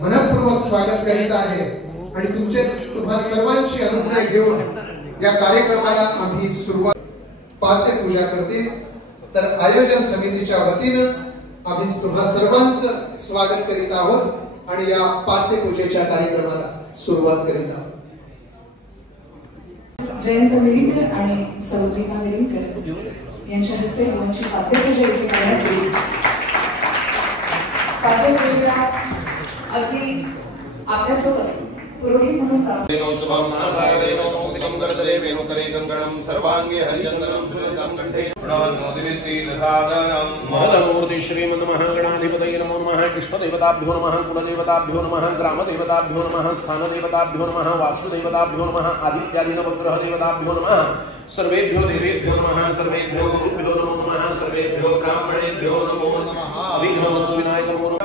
मनपूर्वक स्वागत करीत आहे आणि तुम्हा सर्वांची अनुज्ञा घेऊन या कार्यक्रमाला आम्ही सुरुवात पाद्य पूजा करते। तर आयोजन समितीच्या वतीने आम्ही तुम्हा सर्वांचं स्वागत करीत आहोत आणि या पाद्य पूजेच्या कार्यक्रमाला सुरुवात करीत आहोत। जयंत वेलिंकर आणि सौदीना वेलिंकर यांच्या हस्ते आमची पाद्य पूजा इथे करण्यात येईल। पाद्य पूजेला अगदी आपल्यासोबत पुरोहित म्हणून महदमूर्ति श्रीमन्महागणाधिपतये नमो नमः। इष्टदेवताभ्यो नमः, कुलदेवताभ्यो नमः, ग्रामदेवताभ्यो नमः, स्थानदेवताभ्यो नमः, वास्तुदेवताभ्यो नमः, आदित्यादि नवग्रह देवताभ्यो नमः। सर्वेभ्यो देवेभ्यो नमः, सर्वेभ्यो गुरुभ्यो नमो नमः, सर्वेभ्यो ब्राह्मणेभ्यो नमो नमः। अभिघ्नमस्तु विनायक नमो नमः।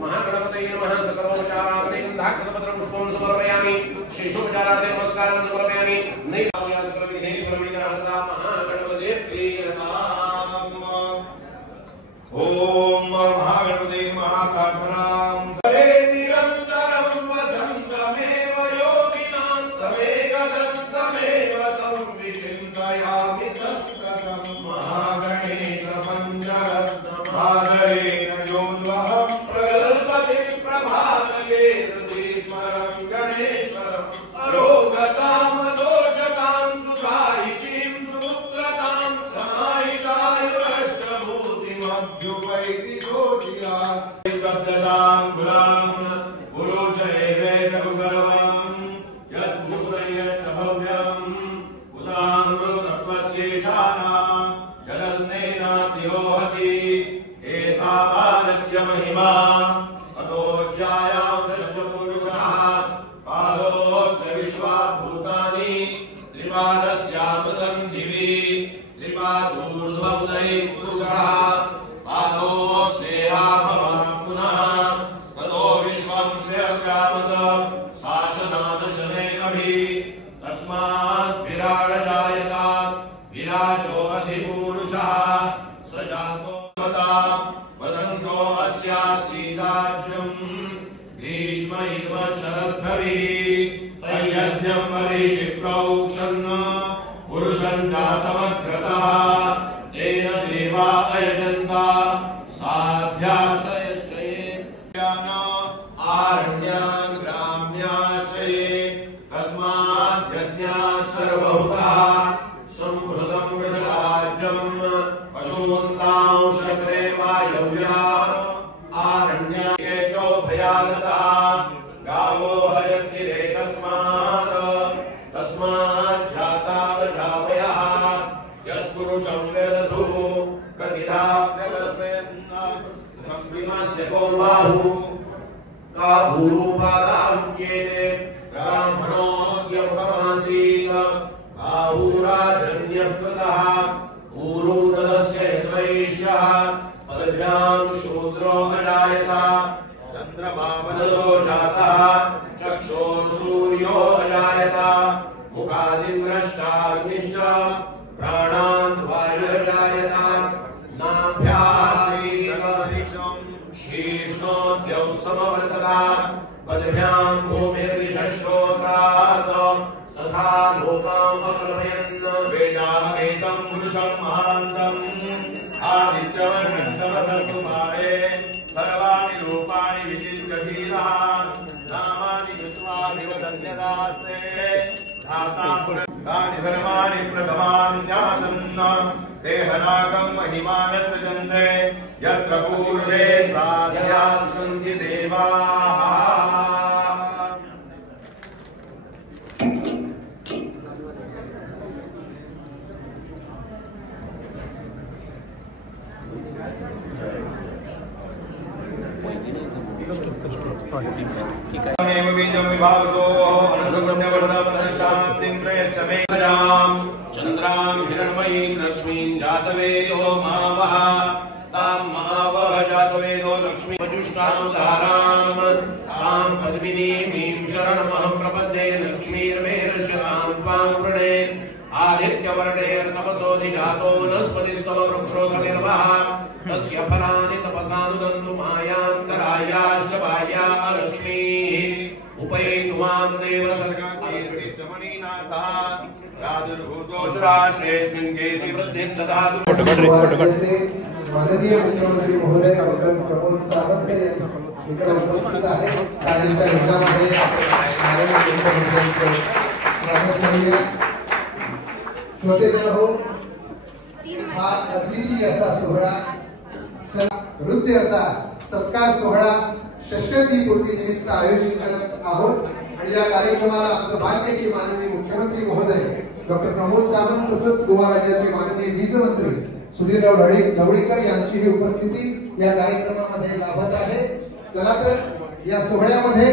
महागणपतये नमः। सकलोपचारार्थे गन्धाक्षतपत्रपुष्पं समर्पयामि। शेषोपचारार्थे नमस्कारं समर्पयामि। नैवेद्याय सर्वविघ्नेश्वर विघ्नहर्ता महागणपते प्रियताम्। ओम महागणपते महाप्रार्थनां सरे निरन्तरं वसन्तमेव योगिनां तमेकदन्तमेव तं विचिन्तयामि सन्ततं। महागणेश पञ्चरत्नमादरेण योऽन्वहं प्रकल्पति प्रभातये हृदीश्वरं गणेश्वरम् अरोगतामदोषतां सुसाहितीं सुपुत्रतां समाहितायुरष्टभूतिमभ्युपैति ज्योतिरा शब्दशाङ्कुलां पुरुषैवेदकुगर्वं यद्भूतयच्च भव्यं उदानृतत्वशेषाणां जगन्नेनातिरोहति एतावानस्य महिमा अतोज्यायां दशपुरुषः पादोऽस्य विश्वाभूतानि त्रिपादस्यामृतं दिवि त्रिपादूर्ध्वमुदय पुरुषः पादोऽस्येहाभवः पुनः ततो विश्वं व्यक्रामत शासनादशनेकभिः तस्मात् विराडजायत विराजो अधिपुरुषः स जातो वसन्तो अस्यासीदाज्यं ग्रीष्म इव शरद्भविः तय्यज्ञं वरिषि प्रोक्षन् पुरुषं जातमग्रतः तेन देवा अयजन्त साध्याश्रयश्चये आरण्यान् ग्राम्याश्रये तस्मात् यज्ञात् सर्वभूताः तानि धर्माणि प्रथमानि न्यासन्न देहनागं महिमानस्तजन्ते यत्र पूर्वे साध्याः सन्ति देवाः। बीजं विभावसो अनन्तपुण्यवर्धनपदशान्तिं प्रयच्छ मे चन्द्रां हिरण्मयीं लक्ष्मीं जातवेदो महावः तां महावः जातवेदो लक्ष्मी वजुष्टानुधारां तां पद्मिनीं शरणमहं प्रपद्ये लक्ष्मीर्मेर्षतां त्वां वृणे आदित्यवर्णेर्तपसोऽधिजातो वनस्पतिस्तव वृक्षोऽखनिर्वः तस्य फलानि तपसानुदन्तु मायान्तरायाश्च बाह्या लक्ष्मीः उपैनुवां देव सर्गामणिना सह राजर्भूतोऽसुराश्रेष्मिन् केति वृद्धिं ददातु। माननीय मुख्यमंत्री महोदय डॉक्टर प्रमोद सावंत इकडे उपस्थित आहेत। शाळेच्या निजामध्ये माननीय मुख्यमंत्र्यांचे स्वागत करूया। श्रोतेजन हो, हा अद्वितीय असा सोहळा नृत्य असा सत्कार सोहळा षष्ठी पूर्ती निमित्त आयोजित करत आहोत आणि या कार्यक्रमाला आमचं भाग्य की माननीय मुख्यमंत्री महोदय डॉक्टर प्रमोद सावंत तसंच गोवा राज्याचे माननीय वीज मंत्री सुधीरराव ढवळीकर यांची ही उपस्थिती या कार्यक्रमामध्ये लाभत आहे। चला तर या सोहळ्यामध्ये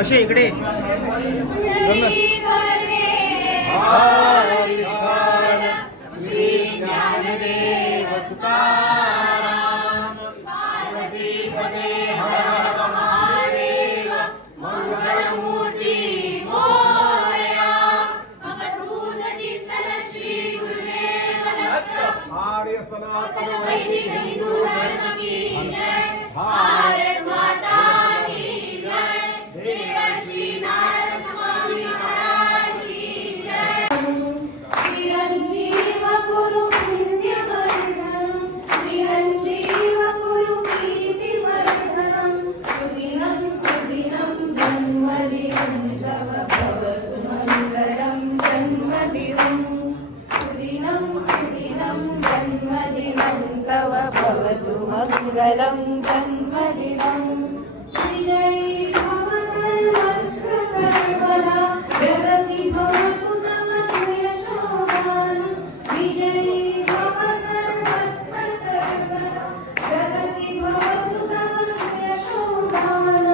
असे इकडे मंगलम जन्मदिनं विजयी भव सर्वत्र सर्वदा जगति भवतु तव सुयशोभान विजयी भव सर्वत्र सर्वदा जगति भवतु तव सुयशोभान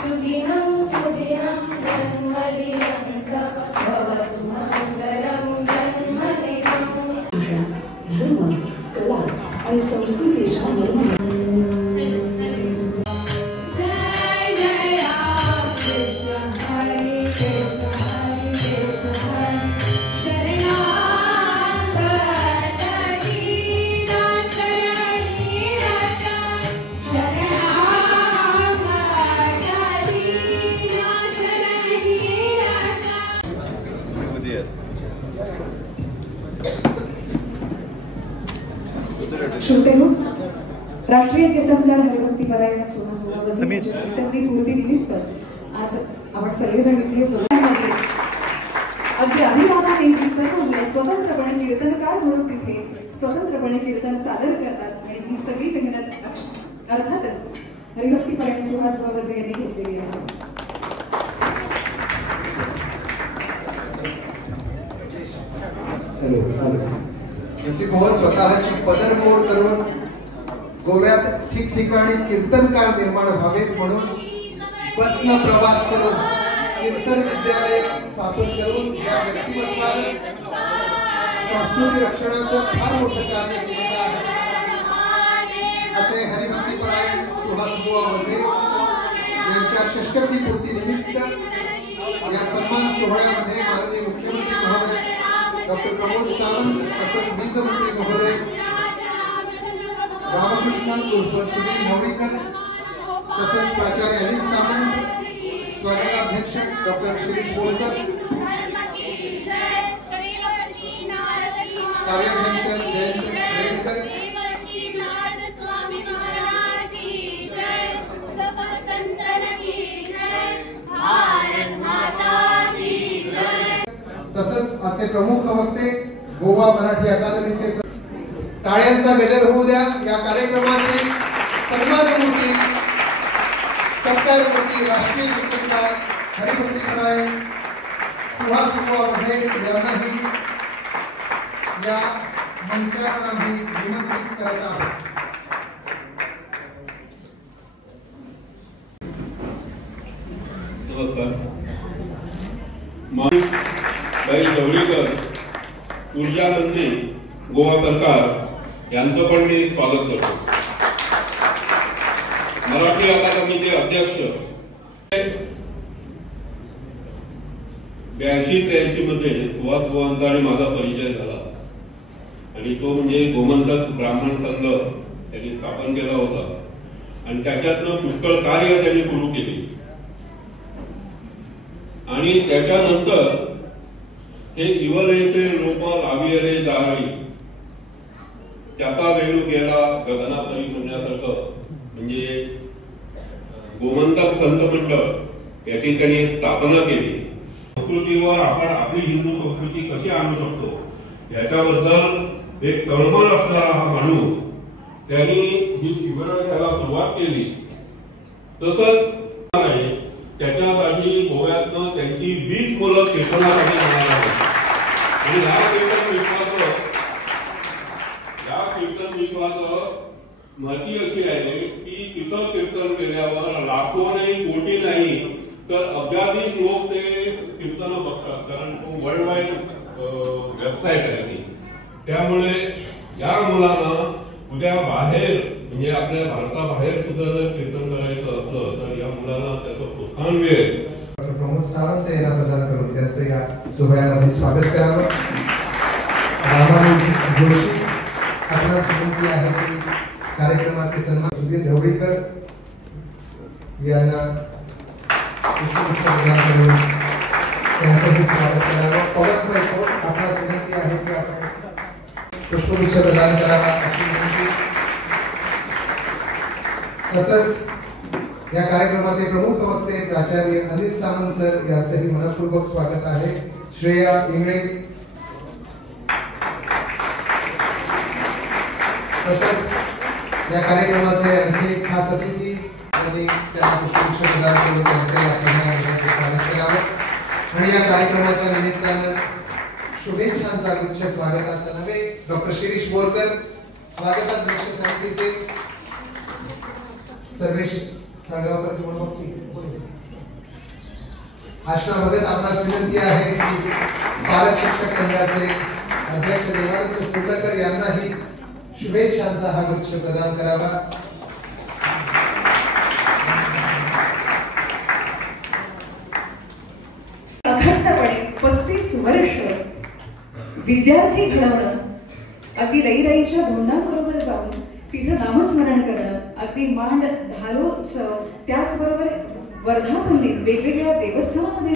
सुदिनं सुदिनं जन्मदिनं तव भवतु मंगलम जन्मदिनं। धर्म, कला आणि संस्कृतीच्या निर्माण श्रोते हो, राष्ट्रीय कीर्तनकार हरिभक्तीपरायण सुहास वसे त्यांनी पूर्ती निमित्त आज आपण सर्वजण इथे जोडण्यामध्ये अगदी अभिमानाने ही सर्वजण स्वतंत्रपणे कीर्तनकार म्हणून तिथे स्वतंत्रपणे कीर्तन सादर करतात आणि ही सगळी मेहनत अर्थातच हरिभक्तीपरायण सुहास वसे यांनी घेतलेली आहे। नसीबोबत स्वतःची पदरमोड करून गोव्यात ठिकठिकाणी कीर्तनकार निर्माण व्हावेत म्हणून बसनं प्रवास करून कीर्तन विद्यालय स्थापन करून या व्यक्तिमत्वाने संस्कृती रक्षणाचं फार मोठं कार्य केलं आहे असे हरिभक्तीपरायण सुहास वसे यांच्या षष्ठी पूर्ती निमित्त या सन्मान सोहळ्यामध्ये माननीय मुख्यमंत्री महोदय डॉक्टर प्रमोद सावंत तसंच वीज मंत्री महोदय रामकृष्ण उर्फ सुधीर ढवळीकर तसेच प्राचार्य अनिल सामंत स्वागताध्यक्ष डॉक्टर शिरीष बोरकर कार्याध्यक्ष जयंत खेडेकर संतन की आजचे प्रमुख वक्ते गोवा मराठी अकादमीचे टाळ्यांचा गजर होऊ द्या। या कार्यक्रमाची सन्मानमूर्ती सत्कारमूर्ती राष्ट्रीय कीर्तनकार हरिभक्तीपरायण सुहास गोवामध्ये यांनाही या मंचावर आम्ही विनंती करत आहोत। नमस्कार। भाई ढवळीकर ऊर्जा मंत्री गोवा सरकार यांचं पण मी स्वागत करतो। मराठी अकादमीचे अध्यक्ष 82-83 मध्ये सुहास गोवांचा आणि माझा परिचय झाला आणि तो म्हणजे गोमंतक ब्राह्मण संघ त्यांनी स्थापन केला होता आणि त्याच्यातनं पुष्कळ कार्य त्यांनी सुरू केले आणि त्याच्यानंतर हे इवलेसे लोक लावियरे दारी त्याचा वेळू गेला गगनातरी म्हणण्यासारखं म्हणजे गोमंतक संत मंडळ याची त्यांनी स्थापना केली। संस्कृतीवर आपण आपली हिंदू संस्कृती कशी आणू शकतो याच्याबद्दल एक तळमळ असणारा हा माणूस त्यांनी ही शिबिरं त्याला सुरुवात केली। तसंच त्याच्यासाठी गोव्यातनं त्यांची 20 मुलं कीर्तनासाठी जाणार आहेत आणि या कीर्तन विश्वाचं माहिती अशी आहे की तिथं कीर्तन केल्यावर लाखो नाही कोटी नाही तर अब्जाधीश लोक ते कीर्तन बघतात कारण तो वर्ल्ड वाईड वेबसाईट आहे ती। त्यामुळे या मुलांना उद्या बाहेर म्हणजे आपल्या भारताबाहेर सुद्धा जर कीर्तन करायचं असलं तर या मुलांना त्याचं प्रोत्साहन मिळेल। प्रमोद सावंत यांना प्रदान करून त्यांचं या सोहळ्यामध्ये स्वागत करावं। रामानुजी जोशी आपणास विनंती आहे की कार्यक्रमाचे सन्मान सुधीर ढवळीकर यांना पुष्पगुच्छ प्रदान करून त्यांचंही स्वागत करावं। पवन बैठो आपणास विनंती आहे की आपण पुष्पगुच्छ प्रदान करावा अशी विनंती। तसंच या कार्यक्रमाचे प्रमुख वक्ते प्राचार्य अनिल सामंत सर यांचेही मनपूर्वक स्वागत आहे। श्रेया इंगळे तसंच या कार्यक्रमाचे आणखी एक खास अतिथी आणि त्यांना पुष्पगुच्छ प्रदान करून त्यांचे या सन्मानाने स्वागत करावं आणि या कार्यक्रमाच्या निमित्तानं शुभेच्छांचा गुच्छ स्वागताचा नव्हे डॉक्टर शिरीष बोरकर स्वागताध्यक्ष समितीचे सर्वेश सागावकर आशा भगत आपणास विनंती आहे की पालक शिक्षक संघाचे अध्यक्ष देवानंद सुरकर यांनाही शुभेच्छांचा हा गुच्छ प्रदान करावा। अखंडपणे 35 वर्ष विद्यार्थी घडवणं अगदी लईराईच्या धोंडांबरोबर जाऊन तिथं नामस्मरण करणं अगदी मांड धारोत्सव त्याचबरोबर वर्धापन दिन वेगवेगळ्या देवस्थानामध्ये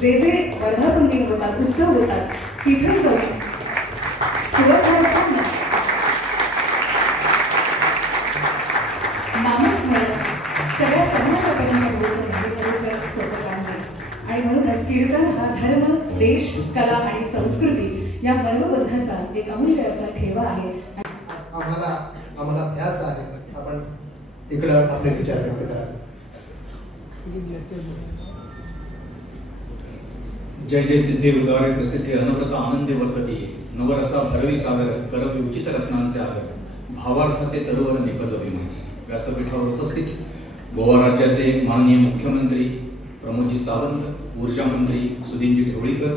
जे वर्धापन दिन होतात उत्सव होतात तिथे जाऊन सुवर्ण नामस्मरण सगळ्या समाजापर्यंत पोहोचणं सोपं काम नाही आणि म्हणूनच कीर्तन हा धर्म देश कला आणि संस्कृती या मर्मबंधाचा एक अमूल्य असा ठेवा आहे। आम्हाला ध्यास आहे आपण इकडं आपले विचार व्यक्त करा। जय जय सिद्धि उदारे प्रसिद्धि अनव्रत आनंदे वर्तती नवरसा भरवी सागर करवी उचित रत्नांचे आगर भावार्थाचे तरुवर निपज विमान। व्यासपीठावर उपस्थित गोवा राज्याचे माननीय मुख्यमंत्री प्रमोदजी सावंत ऊर्जा मंत्री सुधीरजी ढवळीकर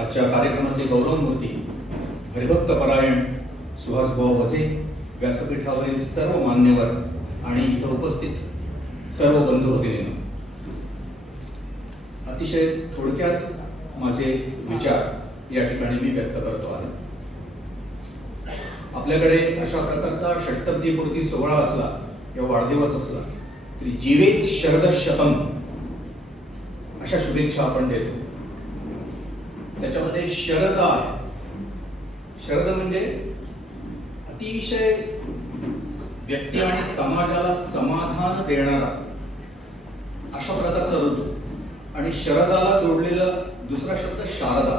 आजच्या कार्यक्रमाचे गौरवमूर्ती हरिभक्तपरायण सुहास गोवा वजे व्यासपीठावरील सर्व मान्यवर आणि इथं उपस्थित सर्व बंधू भगिनींनो अतिशय थोडक्यात माझे विचार या ठिकाणी मी व्यक्त करतो आहे। आपल्याकडे अशा प्रकारचा षष्टब्दीपूर्ती सोहळा असला किंवा वाढदिवस असला तरी जीवेत शरद शतम अशा शुभेच्छा आपण देतो। त्याच्यामध्ये शरद आहे, शरद म्हणजे अतिशय व्यक्ती आणि समाजाला समाधान देणारा अशा प्रकारचा ऋतू आणि शरदाला जोडलेला दुसरा शब्द शारदा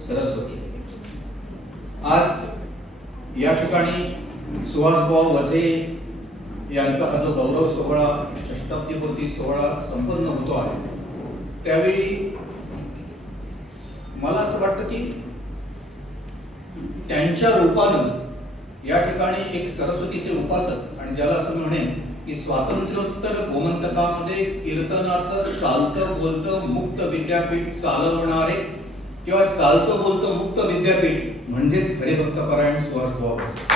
सरस्वती. आज या ठिकाणी सुहासभाऊ वझे यांचा हा जो गौरव सोहळा, अष्टपदीपूर्ती सोहळा संपन्न होतो आहे, त्यावेळी मला असं वाटतं की त्यांच्या रूपानं या ठिकाणी एक सरस्वतीचे उपासक, आणि ज्याला असं म्हणेन की स्वातंत्र्योत्तर गोमंतकामध्ये कीर्तनाचं चालतं बोलतं मुक्त विद्यापीठ चालवणारे किंवा चालतं बोलतं मुक्त विद्यापीठ म्हणजेच हरिभक्तपरायण सुहासभाऊ वझे.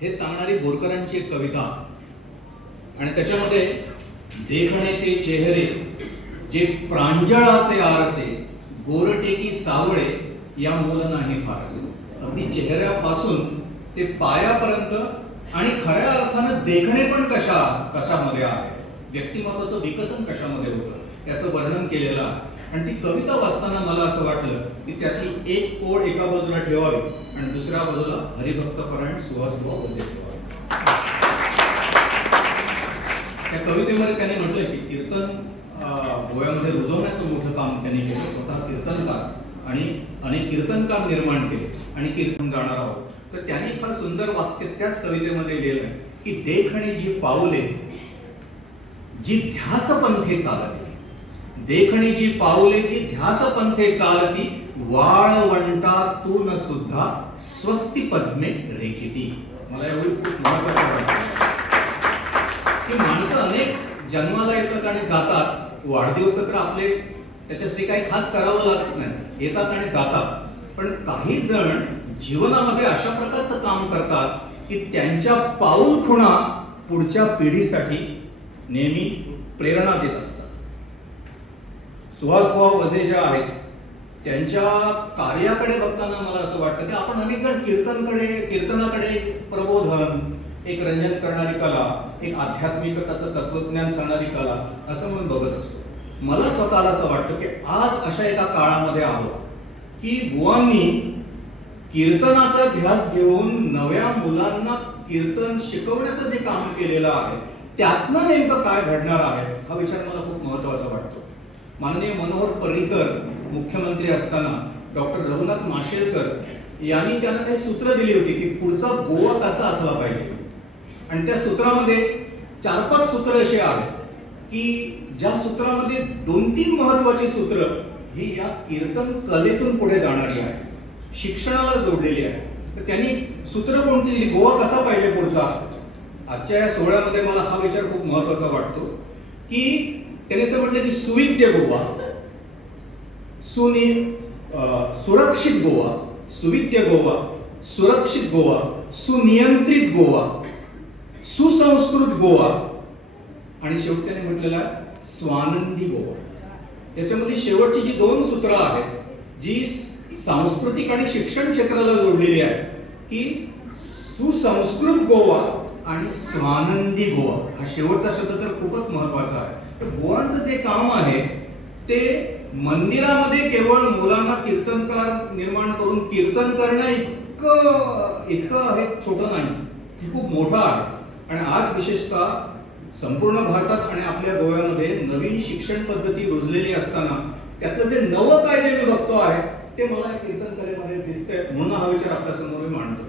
हे सांगणारी बोरकरांची एक कविता, आणि त्याच्यामध्ये देखणे ते चेहरे जे प्रांजळाचे आरसे गोरटेकी सावळे या मोल नाही फारसे. अगदी चेहऱ्यापासून ते पायापर्यंत आणि खऱ्या अर्थानं देखणे पण कशामध्ये आहे, व्यक्तिमत्वाचं विकसन कशामध्ये होतं याचं वर्णन केलेलं आहे. आणि ती कविता वाचताना मला असं वाटलं की त्यातली एक ओळ एका बाजूला ठेवावी आणि दुसऱ्या बाजूला हरिभक्तपरायण सुहासभाऊ वझे ठेवावे. त्या कवितेमध्ये त्यांनी म्हटलंय की कीर्तन गोव्यामध्ये रुजवण्याचं मोठं काम त्यांनी केलं. स्वतः कीर्तनकार आणि अनेक कीर्तनकार निर्माण केले आणि कीर्तन जाणार आहोत. तर त्यांनी फार सुंदर वाक्य त्याच कवितेमध्ये लिहिलंय की देखणी जी पाऊले जी ध्यास पंथे चालती, देखणी जी पाऊले जी ध्यास पंथे चालती वाळवंटातून सुद्धा स्वस्ती पद्मे रेखिती. मला एवढी खूप महत्वाचं वाटतं की माणसं अनेक जन्माला येतात आणि जातात. वाढदिवस तर आपले त्याच्यासाठी काही खास करावं लागत नाही, येतात आणि जातात. पण काही जण जीवनामध्ये अशा प्रकारचं काम करतात की त्यांच्या पाऊल खुणा पुढच्या पिढीसाठी नेहमी प्रेरणा देत असतात. सुहासभाऊ वझे जे आहेत त्यांच्या कार्याकडे बघताना मला असं वाटतं की आपण अनेक जण कीर्तनाकडे प्रबोधन, एक रंजन करणारी कला, एक आध्यात्मिकताचं तत्वज्ञान सांगणारी कला असं म्हणून बघत असतो. मला स्वतःला असं वाटतं की आज अशा एका काळामध्ये आहोत की बुवांनी कीर्तनाचा ध्यास घेऊन नव्या मुलांना कीर्तन शिकवण्याचं जे काम केलेलं आहे त्यातनं नेमकं काय घडणार आहे हा विचार मला खूप महत्वाचा वाटतो. माननीय मनोहर पर्रिकर मुख्यमंत्री असताना डॉक्टर रघुनाथ माशेलकर यांनी त्यांना काही सूत्र दिली होती की पुढचा गोवा कसा असला पाहिजे. आणि त्या सूत्रामध्ये 4-5 सूत्र अशी आहेत की ज्या सूत्रामध्ये 2-3 महत्वाची सूत्र ही या कीर्तन कलेतून पुढे जाणारी आहे, शिक्षणाला जोडलेली आहे. तर त्यांनी सूत्र कोणती दिली, गोवा कसा पाहिजे पुढचा. आजच्या या सोहळ्यामध्ये मला हा विचार खूप महत्वाचा वाटतो की त्यांनी असं म्हटलं की सुविद्य गोवा, सुरक्षित गोवा, सुविद्य गोवा, सुरक्षित गोवा, सुनियंत्रित गोवा, सुसंस्कृत गोवा आणि शेवटी त्यांनी म्हटलेला स्वानंदी गोवा. याच्यामध्ये शेवटची जी 2 सूत्र आहेत जी सांस्कृतिक आणि शिक्षण क्षेत्राला जोडलेली आहे की सुसंस्कृत गोवा आणि स्वानंदी गोवा. हा शेवटचा शब्द तर खूपच महत्वाचा आहे. तर गोवांचं जे काम आहे ते मंदिरामध्ये केवळ मुलांना कीर्तनकार निर्माण करून कीर्तन करणं इतकं हे छोटं नाही, ते खूप मोठं आहे. आणि आज विशेषतः संपूर्ण भारतात आणि आपल्या गोव्यामध्ये नवीन शिक्षण पद्धती रुजलेली असताना त्यातलं जे नवं काय जे मी बघतो आहे ते मला कीर्तन कलेमध्ये दिसतंय. म्हणून हा विचार आपल्यासमोर मी मांडतो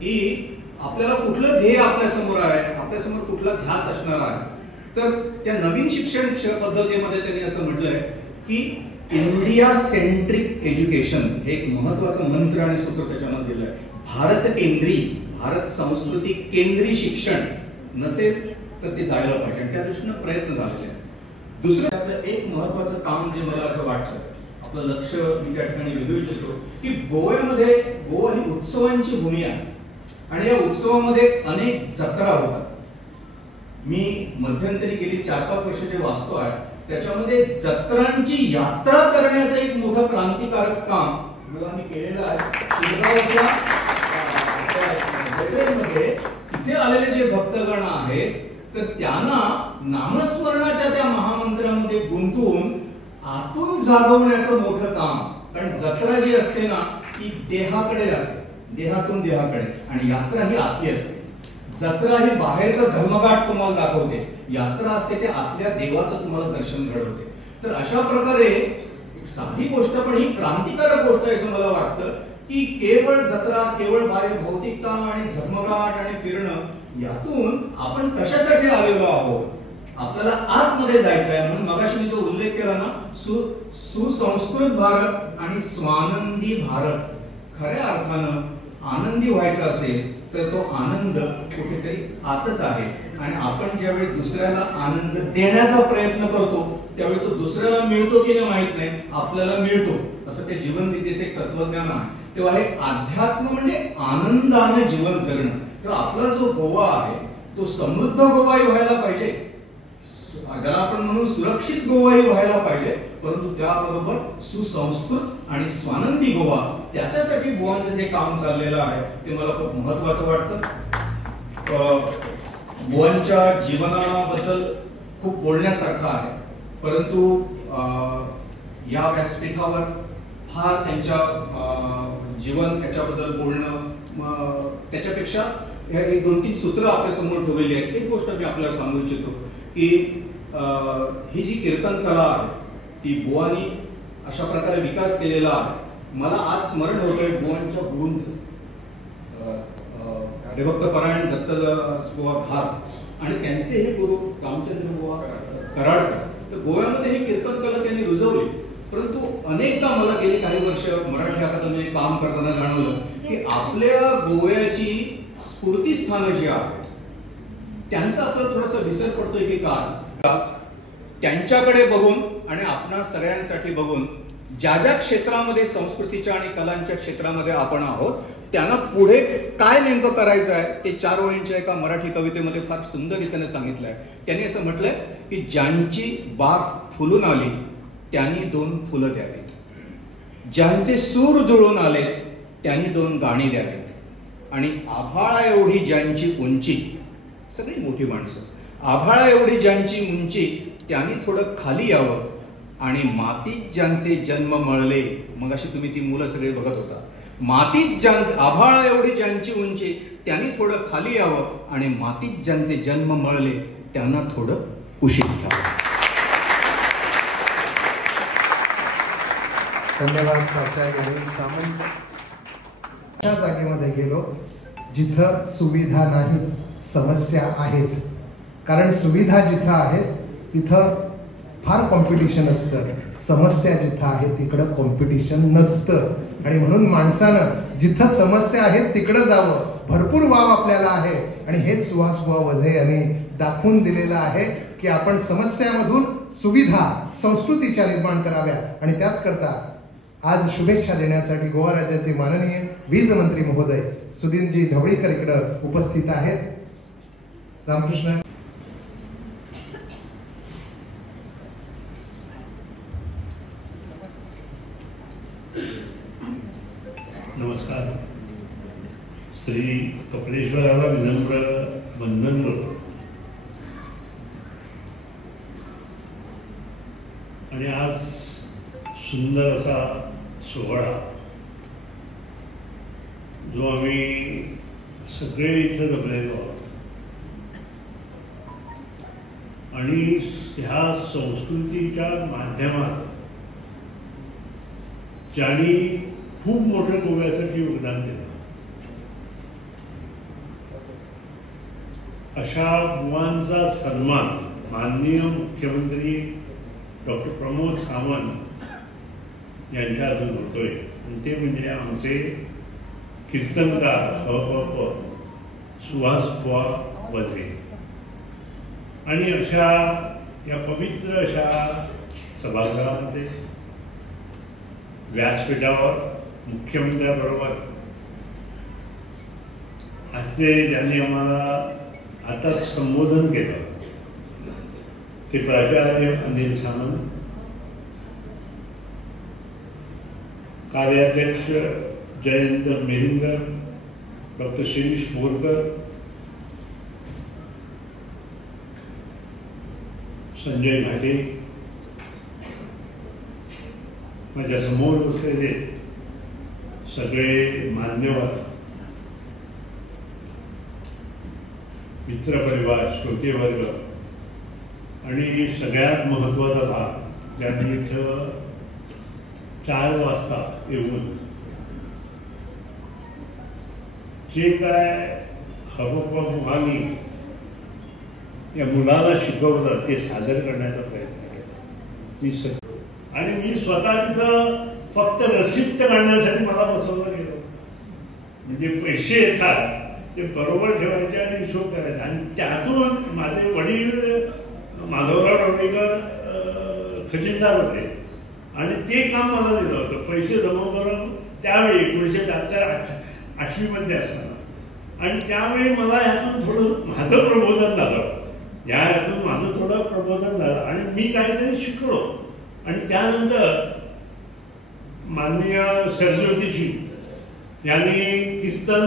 की आपल्याला कुठलं ध्येय आपल्यासमोर आहे, आपल्यासमोर कुठला ध्यास असणार आहे. तर त्या नवीन शिक्षण पद्धतीमध्ये त्यांनी असं म्हटलंय की इंडिया सेंट्रिक एज्युकेशन हे एक महत्वाचं मंत्र आणि सूत्र त्याच्यामध्ये दिलंय. भारत केंद्री, भारत संस्कृती केंद्री शिक्षण नसेल तर ते जायला पाहिजे आणि त्या दृष्टीनं प्रयत्न झालेले आहेत. दुसरं एक महत्वाचं काम जे मला असं वाटतं आपलं लक्ष मी त्या ठिकाणी वेधू इच्छितो की गोवा ही उत्सवांची भूमी आहे आणि या उत्सवामध्ये अनेक जत्रा होतात. मी मध्यंतरी गेली 4-5 वर्ष जे वाचतो आहे त्याच्यामध्ये जत्रांची यात्रा करण्याचं एक मोठं क्रांतिकारक काम गोवांनी केलेलं आहे. तिथे आलेले जे भक्तगण आहेत तर त्यांना नामस्मरणाच्या त्या महामंत्रामध्ये गुंतवून आतून जागवण्याचं मोठं काम. कारण जत्रा जी असते ना ती देहाकडे जाते, देहातून देहाकडे, आणि यात्रा ही आतली असते. जत्रा ही बाहेरचा झगमगाट तुम्हाला दाखवते, यात्रा असते ते आतल्या देवाचं तुम्हाला दर्शन घडवते. तर अशा प्रकारे एक साधी गोष्ट पण ही क्रांतिकारक गोष्ट आहे असं मला वाटतं की केवळ जत्रा, केवळ बाह्य भौतिकता आणि झगमगाट आणि फिरणं यातून आपण कशासाठी आलेलो आहोत, आपल्याला आतमध्ये जायचं आहे. म्हणून मगाशी मी जो उल्लेख केला ना, सुसंस्कृत भारत आणि स्वानंदी भारत, खऱ्या अर्थानं आनंदी व्हायचा असेल तर तो आनंद कुठेतरी आतच आहे. आणि आपण ज्यावेळी दुसऱ्याला आनंद देण्याचा प्रयत्न करतो त्यावेळी तो दुसऱ्याला मिळतो की नाही माहित नाही, आपल्याला मिळतो. असं ते जीवनविद्येचे एक तत्वज्ञान आहे. तेव्हा हे अध्यात्म म्हणजे आनंदाने जीवन जगणं. तर आपला जो गोवा आहे तो समृद्ध गोवाही व्हायला पाहिजे, ज्याला आपण म्हणून सुरक्षित गोवाही व्हायला पाहिजे, परंतु त्याबरोबर सुसंस्कृत आणि स्वानंदी गोवा, त्याच्यासाठी बुवांचं जे काम चाललेलं आहे ते मला खूप महत्वाचं वाटतं. बुवांच्या जीवनाबद्दल खूप बोलण्यासारखं आहे, परंतु या व्यासपीठावर फार त्यांच्या जीवन याच्याबद्दल बोलणं, त्याच्यापेक्षा एक 2-3 सूत्र आपल्या समोर ठेवलेली आहेत. एक गोष्ट मी आपल्याला सांगू इच्छितो की ही जी कीर्तन कला आहे ती बुवांनी अशा प्रकारे विकास केलेला आहे. मला आज स्मरण होतंय बुवांच्या गुरूंचं, हरिभक्त परायण दत्तदास बुवा घात आणि त्यांचे हे गुरु रामचंद्र बुवा कराडकर. तर गोव्यामध्ये ही कीर्तन कला त्यांनी रुजवली, परंतु अनेकदा मला गेली काही वर्ष मराठी अकादमीत काम करताना जाणवलं की आपल्या गोव्याची स्फूर्तीस्थानं जी आहेत त्यांचा आपल्याला थोडासा विसर पडतोय की काय. त्यांच्याकडे बघून आणि आपणा सगळ्यांसाठी बघून ज्या ज्या क्षेत्रामध्ये संस्कृतीच्या आणि कलांच्या क्षेत्रामध्ये आपण आहोत त्यांना पुढे काय नेमकं करायचं आहे ते 4 ओळींच्या एका मराठी कवितेमध्ये फार सुंदर रीतीने सांगितलंय. त्यांनी असं म्हटलंय की ज्यांची बाग फुलून आली त्यांनी 2 फुलं द्यावीत, ज्यांचे सूर जुळून आले त्यांनी 2 गाणी द्यावीत, आणि आभाळा एवढी ज्यांची उंची, सगळी मोठी माणसं, आभाळा एवढी ज्यांची उंची त्यांनी थोडं खाली यावं, आणि मातीत ज्यांचे जन्म मळले, मग अशी तुम्ही ती मुलं सगळे बघत होता, मातीत ज्यांचे, आभाळा एवढी ज्यांची उंची त्यांनी थोडं खाली यावं, आणि मातीत ज्यांचे जन्म मळले त्यांना थोडं कुशीत घ्यावं. धन्यवाद प्राचार्य अरविंद सामंत. अशा जागेमध्ये गेलो जिथं सुविधा नाही, समस्या आहेत. कारण सुविधा जिथं आहेत तिथं फार कॉम्पिटिशन असतं, समस्या जिथं आहे तिकडं कॉम्पिटिशन नसतं. आणि म्हणून माणसानं जिथं समस्या आहेत तिकडं जावं. भरपूर वाव आपल्याला आहे, आणि हेच सुहास बुवा वझे यांनी दाखवून दिलेलं आहे की आपण समस्यामधून सुविधा संस्कृतीच्या निर्माण कराव्या. आणि त्याच करता आज शुभेच्छा देण्यासाठी गोवा राज्याचे माननीय वीज मंत्री महोदय सुधीरजी ढवळीकर इकडं उपस्थित आहेत. रामकृष्ण. नमस्कार. श्री कपिलेश्वराला विनम्र वंदन करतो. आणि आज सुंदर असा सोहळा जो आम्ही सगळे इथं जमलेलो आहोत, आणि ह्या संस्कृतीच्या माध्यमात ज्यांनी खूप मोठं गोव्यासाठी योगदान दिलं अशा बुवांचा सन्मान माननीय मुख्यमंत्री डॉक्टर प्रमोद सावंत यांच्या अजून होतोय. आणि ते म्हणजे आमचे कीर्तनकार सुहास बुवा वझे. आणि अशा या पवित्र अशा सभागृहामध्ये व्यासपीठावर मुख्यमंत्र्याबरोबर आजचे ज्यांनी आम्हाला आता संबोधन केलं ते प्राचार्य अनिल सामंत, कार्याध्यक्ष जयंत मेहंगर, डॉक्टर शिरीष बोरकर, संजय घाटे, माझ्या समोर बसलेले सगळे मान्यवर, मित्रपरिवार, श्रोतेवर्ग, आणि सगळ्यात महत्त्वाचा भाग ज्यांनी इथं 4 वाजता येऊन जे काय हबकवानी या मुलाला शिकवलं ते सादर करण्याचा प्रयत्न केला. आणि मी स्वतः तिथं फक्त रसीद काढण्यासाठी मला बसवलं गेलं. म्हणजे पैसे येतात ते बरोबर ठेवायचे आणि हिशोब करायचा. आणि त्यातून माझे वडील माधवराव डोणेकर खजिनदार होते आणि ते काम मला दिलं होतं. पैसे जमा करून त्यावेळी 1978 मध्ये असताना. आणि त्यावेळी मला ह्यातून थोडं माझं प्रबोधन झालं. यातून माझं थोडं प्रबोधन झालं आणि मी काहीतरी शिकलो. आणि त्यानंतर माननीय सरज्योतिषी यांनी कीर्तन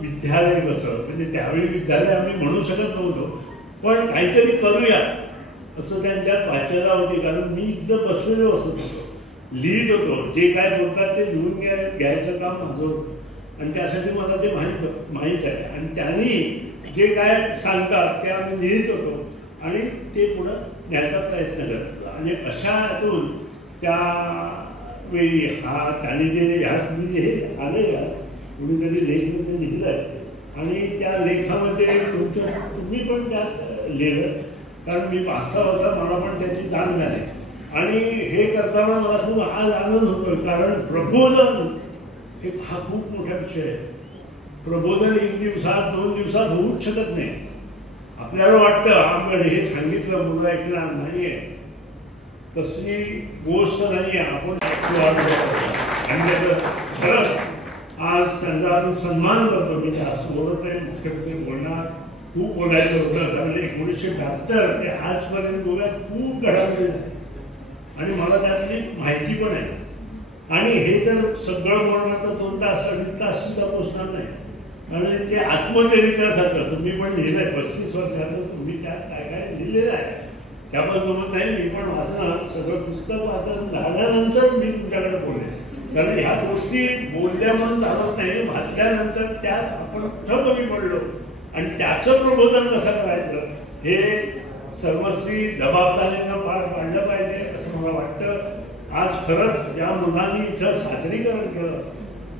विद्यालय बसवलं. म्हणजे त्यावेळी विद्यालय आम्ही म्हणू शकत नव्हतो, पण काहीतरी करूया असं त्यांच्यात वाचायला होती. कारण मी इथं बसलेलो असत होतो, लिहित होतो. जे काय बोलतात ते लिहून घ्यायचं काम माझं होतं. आणि त्यासाठी मला ते माहीत आहे. आणि त्यांनी जे काय सांगतात ते आम्ही लिहित होतो आणि ते पुढं न्यायचा प्रयत्न करत होतो. आणि अशा यातून त्यावेळी त्यांनी जे हे आले का कुणीतरी लेखमध्ये लिहिलं आहे आणि त्या लेखामध्ये तुम्ही पण त्यात लिहिलं. कारण मी 5-6 वाजता मला पण त्याची जाण झाली. आणि हे करताना मला खूप आज आनंद होतो. कारण प्रबोधन हा खूप मोठा विषय आहे. प्रबोधन 1 दिवसात 2 दिवसात होऊच शकत नाही. आपल्याला वाटतं आपण हे सांगितलं मुलं ऐकणार नाहीये, तशी गोष्ट नाहीये. आपण आणि खरंच आज त्यांचा आपण सन्मान करतो. मी जास्त बोलत नाही, मुख्यमंत्री बोलणार खूप बोलायचं होतं. कारण 1972 ते आजपर्यंत गोव्यात खूप घडामोडी झाली आणि मला त्यातली माहिती पण आहे. आणि हे तर सगळं बोलणार तर 2 तास 2.5 तास सुद्धा पोचणार नाही. आणि ते आत्मचरित्रासारखं तुम्ही पण लिहिलंय. 35 वर्षाचं तुम्ही त्यात काय काय लिहिलेलं आहे त्याबद्दल तुम्हाला नाही. मी पण वाचणार सगळं पुस्तक वाचून झाल्यानंतर मी तुमच्याकडे बोलेन. कारण ह्या गोष्टी बोलल्या म्हणून चालत नाही. वाचल्यानंतर त्यात आपण कुठं कमी पडलो आणि त्याचं प्रबोधन कसं करायचं हे सर्वस्वी जबाबदारीनं पार पाडलं पाहिजे असं मला वाटतं. आज खरंच ज्या मुलांनी इथं सादरीकरण केलं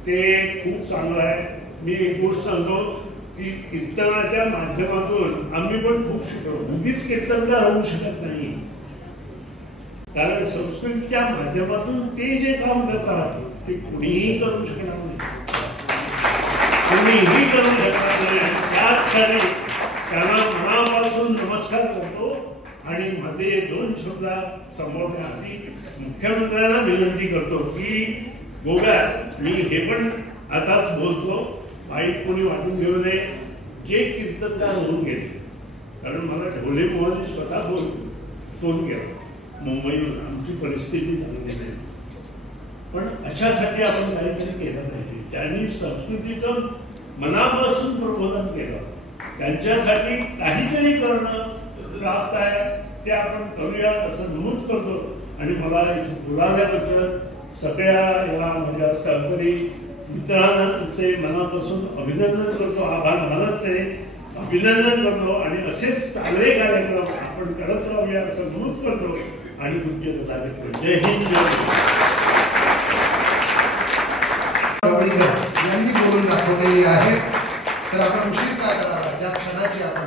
ते खूप चांगलं आहे. मी एक गोष्ट सांगतो की कीर्तनाच्या माध्यमातून आम्ही पण खूप शिकलो. उगीच कीर्तनकार होऊ शकत नाही. कारण संस्कृतीच्या माध्यमातून ते जे काम करतात ते कुणीही करू शकणार नाही. कुणीही करू शकणार नाही. त्यासाठी त्यांना मनापासून नमस्कार करतो. आणि माझे 2 शब्द संबोधण्याआधी मुख्यमंत्र्यांना विनंती करतो की गोव्यात मी हे पण आताच बोलतो, वाईट कोणी वाटून घेऊ नये. जे कीर्तनकार होऊन गेले, कारण मला ढोले मोहन स्वतः फोन केला मुंबईहून, आमची परिस्थिती चांगली नाही, पण अशासाठी आपण काहीतरी केलं पाहिजे. त्यांनी संस्कृतीचं मनापासून प्रबोधन केलं. त्यांच्यासाठी काहीतरी करणं प्राप्त आहे ते आपण करूया असं नमूद करतो. आणि मला इथे बोलावल्याबद्दल सगळ्या या माझ्या सहकारी मित्रांना तुमचे मनापासून अभिनंदन करतो. आभार मानत नाही, अभिनंदन करतो. आणि असेच चांगले कार्यक्रम आपण करत राहूया असं नमूद करतो. आणि तुमचे कार्यक्रम जय हिंद. यांनी बोलून दाखवलेली आहे. तर आपण उशीर का करावा, ज्या क्षणाची आपण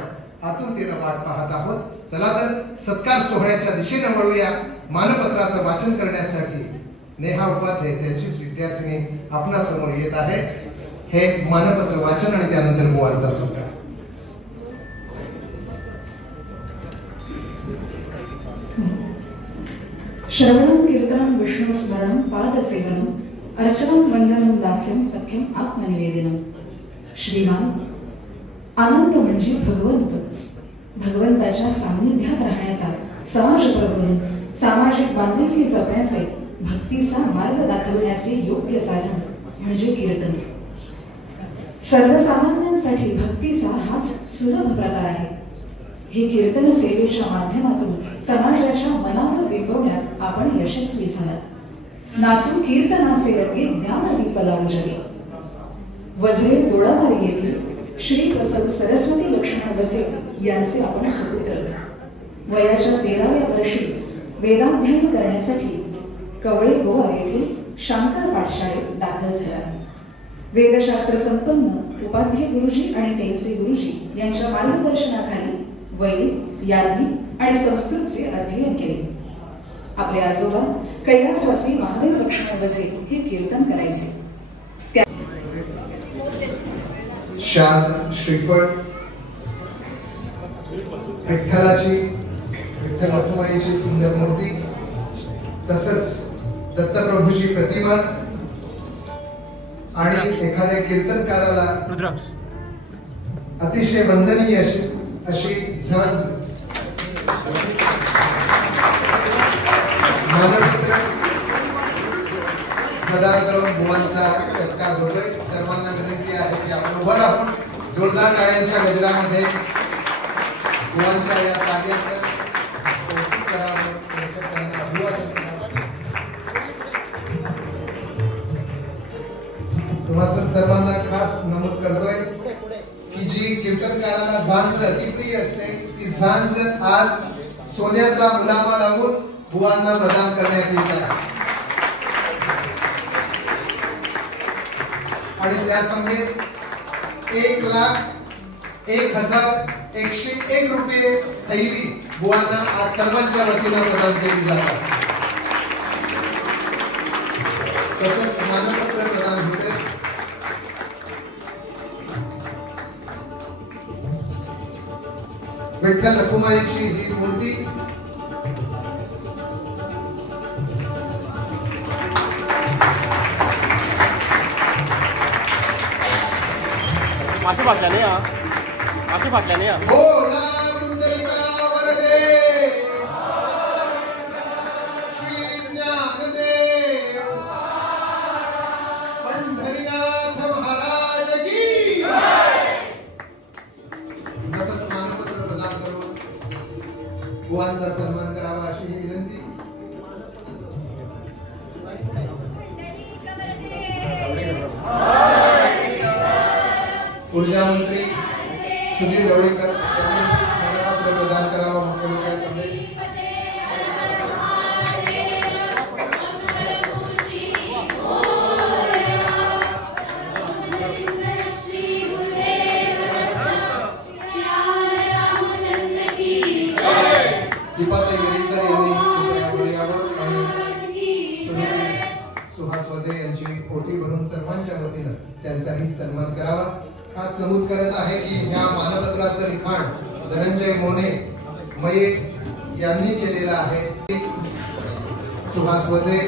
आतुरतेनं वाट पाहत आहोत. चला तर सत्कार सोहळ्याच्या दिशेने वळूया. मानपत्राचं वाचन करण्यासाठी नेहा उपाध्याय त्यांचीच विद्यार्थिनी आपणासमोर येत आहे. हे मानपत्र वाचन आणि त्यानंतर बुवांचा सत्कार. श्रवणं कीर्तनं विष्णु स्मरणं पादसेवनं अर्चनं वंदनं दास्यं सख्यं आत्मनिवेदनं. श्रीमान, आनंद म्हणजे भगवंत. भगवंताच्या सान्निध्यात राहण्याचा, समाज प्रबोधन, सामाजिक बांधिलकी जपण्याचे, भक्तीचा मार्ग दाखवण्याचे योग्य साधन म्हणजे कीर्तन. सर्वसामान्यांसाठी भक्तीचा हाच सुलभ प्रकार आहे. हे कीर्तन सेवेच्या माध्यमातून समाजाच्या मनावर बिंबवण्यात आपण यशस्वी झालात. नाचू कीर्तनाचे रंगे ज्ञानदीप लावू जगे. वज्रे दोडामारी येथील श्री प्रसन्न सरस्वती लक्ष्मण वझे यांचे आपण सुपुत्र. वयाच्या 13व्या वर्षी वेदाध्ययन करण्यासाठी कवळे गोवा येथील शांकर पाठशाळेत दाखल झाला. वेदशास्त्र संपन्न उपाध्ये गुरुजी आणि टेंगसे गुरुजी यांच्या मार्गदर्शनाखाली वैदिक, याज्ञिक आणि संस्कृतचे अध्ययन केले. आपले आजोबा कैलासवासी महादेव लक्ष्मण वझे हे कीर्तन करायचे. शाद, श्रीफळ, विठ्ठल रखुमाईची सुंदर मूर्ती, तसंच दत्तप्रभूची प्रतिमा आणि एखाद्या कीर्तनकाराला अतिशय वंदनीय अशी झांज मानवमित्र प्रदान करून बुवांचा सत्कार होतोय. सर्वांना विनंती आहे की आपण उभं राहून जोरदार टाळ्यांच्या गजरामध्ये बुवांच्या या कार्याचं कौतुक करावं, त्यांना अभिवादन करावं. तुम्हाला सर्वांना खास नमूद करतोय की जी कीर्तनकाराला झांज अतिप्रिय असते, ती झांज आज सोन्याचा मुलामा लावून बुवांना प्रदान करण्यात येत आहे. आणि त्यासमवेत 1,01,101 रुपये थैली बुवांना आज सर्वांच्या वतीनं प्रदान केली जातात. तसंच मानपत्र प्रदान होते. विठ्ठल रखुमाईची ही मूर्ती मासे फाटल्याने या मासे फाटल्याने या बुवांचा सन्मान करावा अशी ही विनंती. ऊर्जा मंत्री सुनील गवळीकर यांनी मानपत्र प्रदान करावा मुख्यमंत्र्यांसमवेत. दीपाताई गिरीकर यांनी सुहास वझे यांची ओटी भरून सर्वांच्या वतीनं त्यांचाही सन्मान करावा. खास नमूद करत आहे की ह्या मानपत्राचं लिखाण धनंजय मोने मये यांनी केलेलं आहे. सुहास वझे,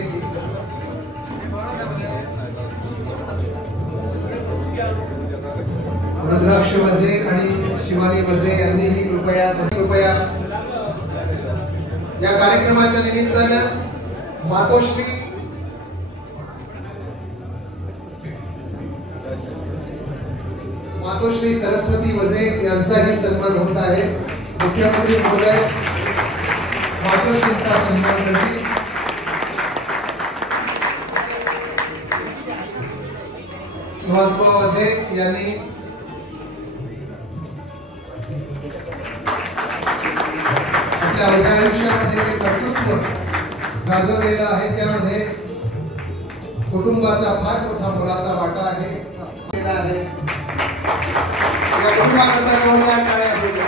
रुद्राक्ष वझे आणि शिवानी वझे यांनीही कृपया या कार्यक्रमाच्या निमित्तानं मातोश्री सरस्वती वझे यांचाही सन्मान होत आहे. मुख्यमंत्री महोदय मातोश्रींचा सन्मान करतील. सुहासबुवा वझे यांनी आपल्या अवघ्या आयुष्यामध्ये कर्तृत्व गाजवलेलं आहे. त्यामध्ये कुटुंबाचा फार मोठा मोलाचा वाटा आहे. या कुटुंबाकरता जोरदार टाळ्या होत्या.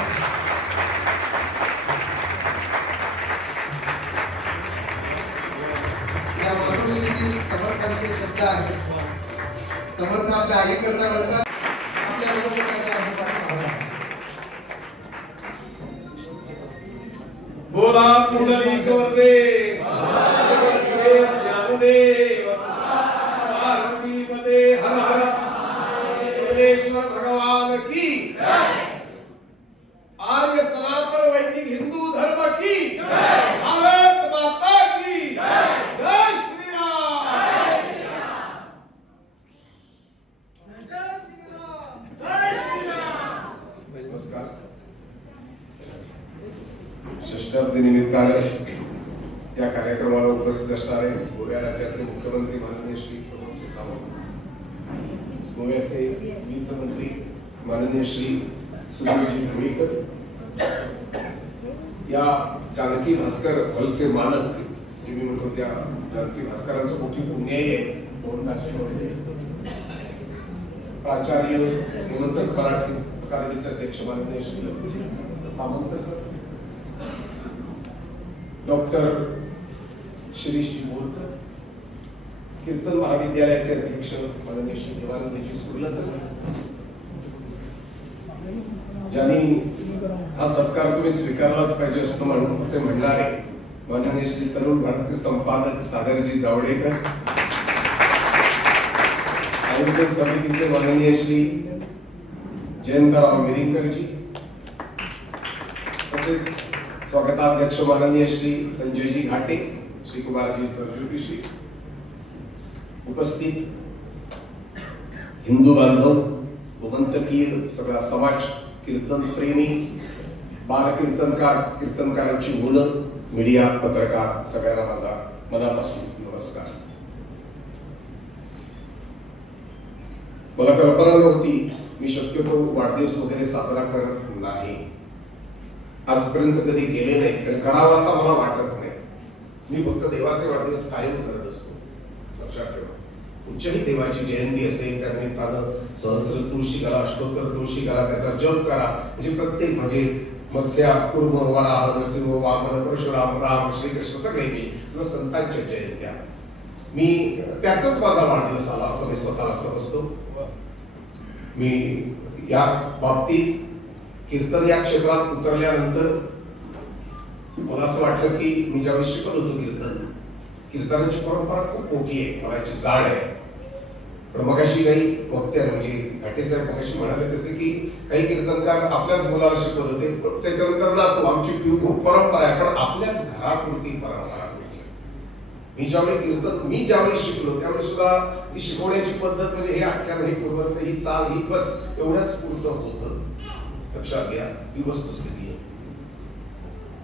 या मातोश्रीची समर्थांचे शब्द आहेत. समर्थ आपल्या आईकरता म्हणतात. बोला पुंडलिक वरदे ज्ञानदेव पार्वती पदे हर हर परमेश्वर भगवान की आर्य सनातन वैदिक हिंदू धर्म की भारत माता की जय श्री राम. नमस्कार. षष्ठाब्दी निमित्तानं या कार्यक्रमाला उपस्थित असणारे गोव्या राज्याचे मुख्यमंत्री माननीय श्री प्रमोद सावंत, गोव्याचे वित्तमंत्री माननीय श्री सुनीलजी ढवळीकर, या जानकी भास्कर हॉलचे मालक जे मी म्हणतो त्या जानकी भास्करांचं मोठी पुण्याई आहे दोन नाशिकमध्ये. प्राचार्य निमंत्रक मराठी अकादमीचे अध्यक्ष माननीय श्री सामंत सर, डॉक्टर शिरीष बोरकर, कीर्तन महाविद्यालयाचे अध्यक्ष माननीय श्री देवानंदजी सुर्लकर, ज्यांनी हा सत्कार तुम्ही स्वीकारलाच पाहिजे असं म्हणून असे म्हणणारे माननीय श्री तरुण भारतीय संपादक सागरजी जावडेकर, आयोजन समितीचे माननीय श्री जयंतराव मिरिंकरजी, तसेच स्वागताध्यक्ष माननीय श्री संजयजी घाटे, श्री कुमारजी सरज्योतिषी, उपस्थित हिंदू बांधव, भूमंतकीय सगळा समाज, कीर्तन प्रेमी, बालकीर्तनकार, कीर्तनकारांची मुलं, मीडिया, पत्रकार, सगळ्यांना माझा मनापासून नमस्कार. मला कल्पना नव्हती, मी शक्यतो वाढदिवस वगैरे साजरा करत नाही, आजपर्यंत कधी केले नाही आणि करावा असा मला वाटत नाही. मी फक्त देवाचे वाढदिवस कायम करत असतो. लक्षात ठेवा, कुठच्याही देवाची जयंती असेल त्या निमित्तानं सहस्र तुळशी करा, अष्टोत्तर तुळशी करा, त्याचा जप करा. म्हणजे प्रत्येक म्हणजे मत्स्या, कुर्म, वराह, नरसिंह, वामन, परशुराम, राम, श्रीकृष्ण सगळे मी किंवा संतांच्या जयंत्या, मी त्यातच माझा वाढदिवस आला असं मी स्वतःला समजतो. मी या बाबतीत कीर्तन या क्षेत्रात उतरल्यानंतर मला असं वाटलं की मी ज्यावेळी शिकत होतो कीर्तनाची परंपरा खूप मोठी आहे, मला याची जाण आहे. पण मगाशी काही वक्ते म्हणजे घाटेसाहेब मगाशी म्हणाले तसे की काही कीर्तनकार आपल्याच मुलाला शिकवत होते, त्याच्यानंतर जातो आमची खूप परंपरा आहे, पण आपल्याच घरापुरती परंपरा होती. मी ज्यावेळी शिकलो त्यावेळी सुद्धा ती शिकवण्याची पद्धत म्हणजे हे आख्यान, हे पूर्वर्त, ही चाल, ही बस एवढ्याच पुरतं होतं. लक्षात घ्या, ही वस्तुस्थिती आहे.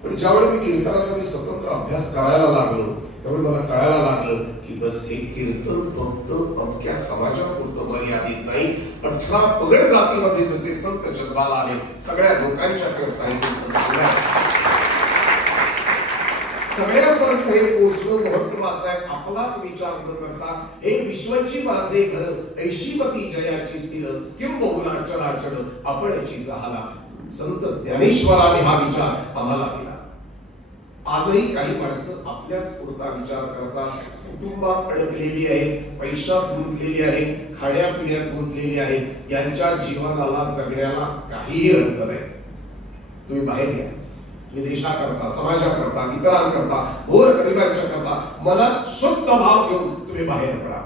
पण ज्यावेळी मी कीर्तनाचा मी स्वतंत्र अभ्यास करायला लागलो त्यावेळी मला कळायला लागलं की बस हे कीर्तन फक्त अमक्या समाजापुरतं मर्यादित नाही, 18 पगड जातीमध्ये जसे संत जन्माला आले सगळ्या लोकांच्या करता सगळ्यांपर्यंत हे पोचणं महत्वाचं आहे. आपलाच विचार न करता हे विश्वची माझे घर, ऐशीपती जयाची स्थिर, किंबहुना चराचर आपणची जहाला. संत ज्ञानेश्वराने हा विचार आम्हाला दिला. आजही काही माणसं आपल्याच पुरता विचार करतात, कुटुंबात अडकलेली आहेत, पैशात गुंतलेली आहेत, खाण्यापिण्यात गुंतलेली आहेत, यांच्या जीवनाला जगण्याला काहीही अर्थ नाही. तुम्ही बाहेर घ्या, देशाकरता, समाजाकरता, इतरांकरता, घोर गरिबांच्या करता मनात शुद्ध भाव घेऊन तुम्ही बाहेर पडा.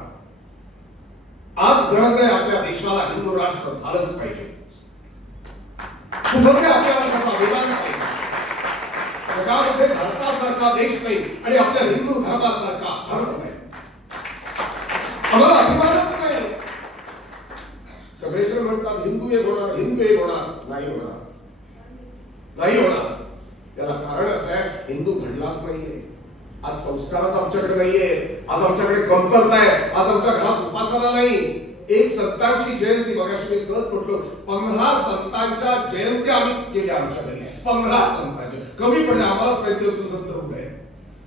आज गरज आहे आपल्या देशाला हिंदू राष्ट्र झालंच पाहिजे. कुठे आपल्याला त्याचा अभिमान पाहिजे. जगामध्ये भारतासारखा देश नाही आणि आपल्या हिंदू धर्मासारखा धर्म नाही. आम्हाला अभिमानच नाही. सगळेजण म्हणतात हिंदू एक होणार, हिंदू एक होणार, नाही होणार, नाही होणार. त्याला कारण असं आहे, हिंदू घडलाच नाहीये. आज संस्कारच आमच्याकडे नाहीये, आज आमच्याकडे कमतरता आहे, आज आमच्या घरात उपासना नाही. एक संतांची जयंती बघाशी मी सहज म्हटलो, 15 संतांच्या जयंत्या आम्ही केल्या आमच्या घरी. 15 संतांच्या कमी पडले आम्हालाच माहिती असून संत कुठे आहे.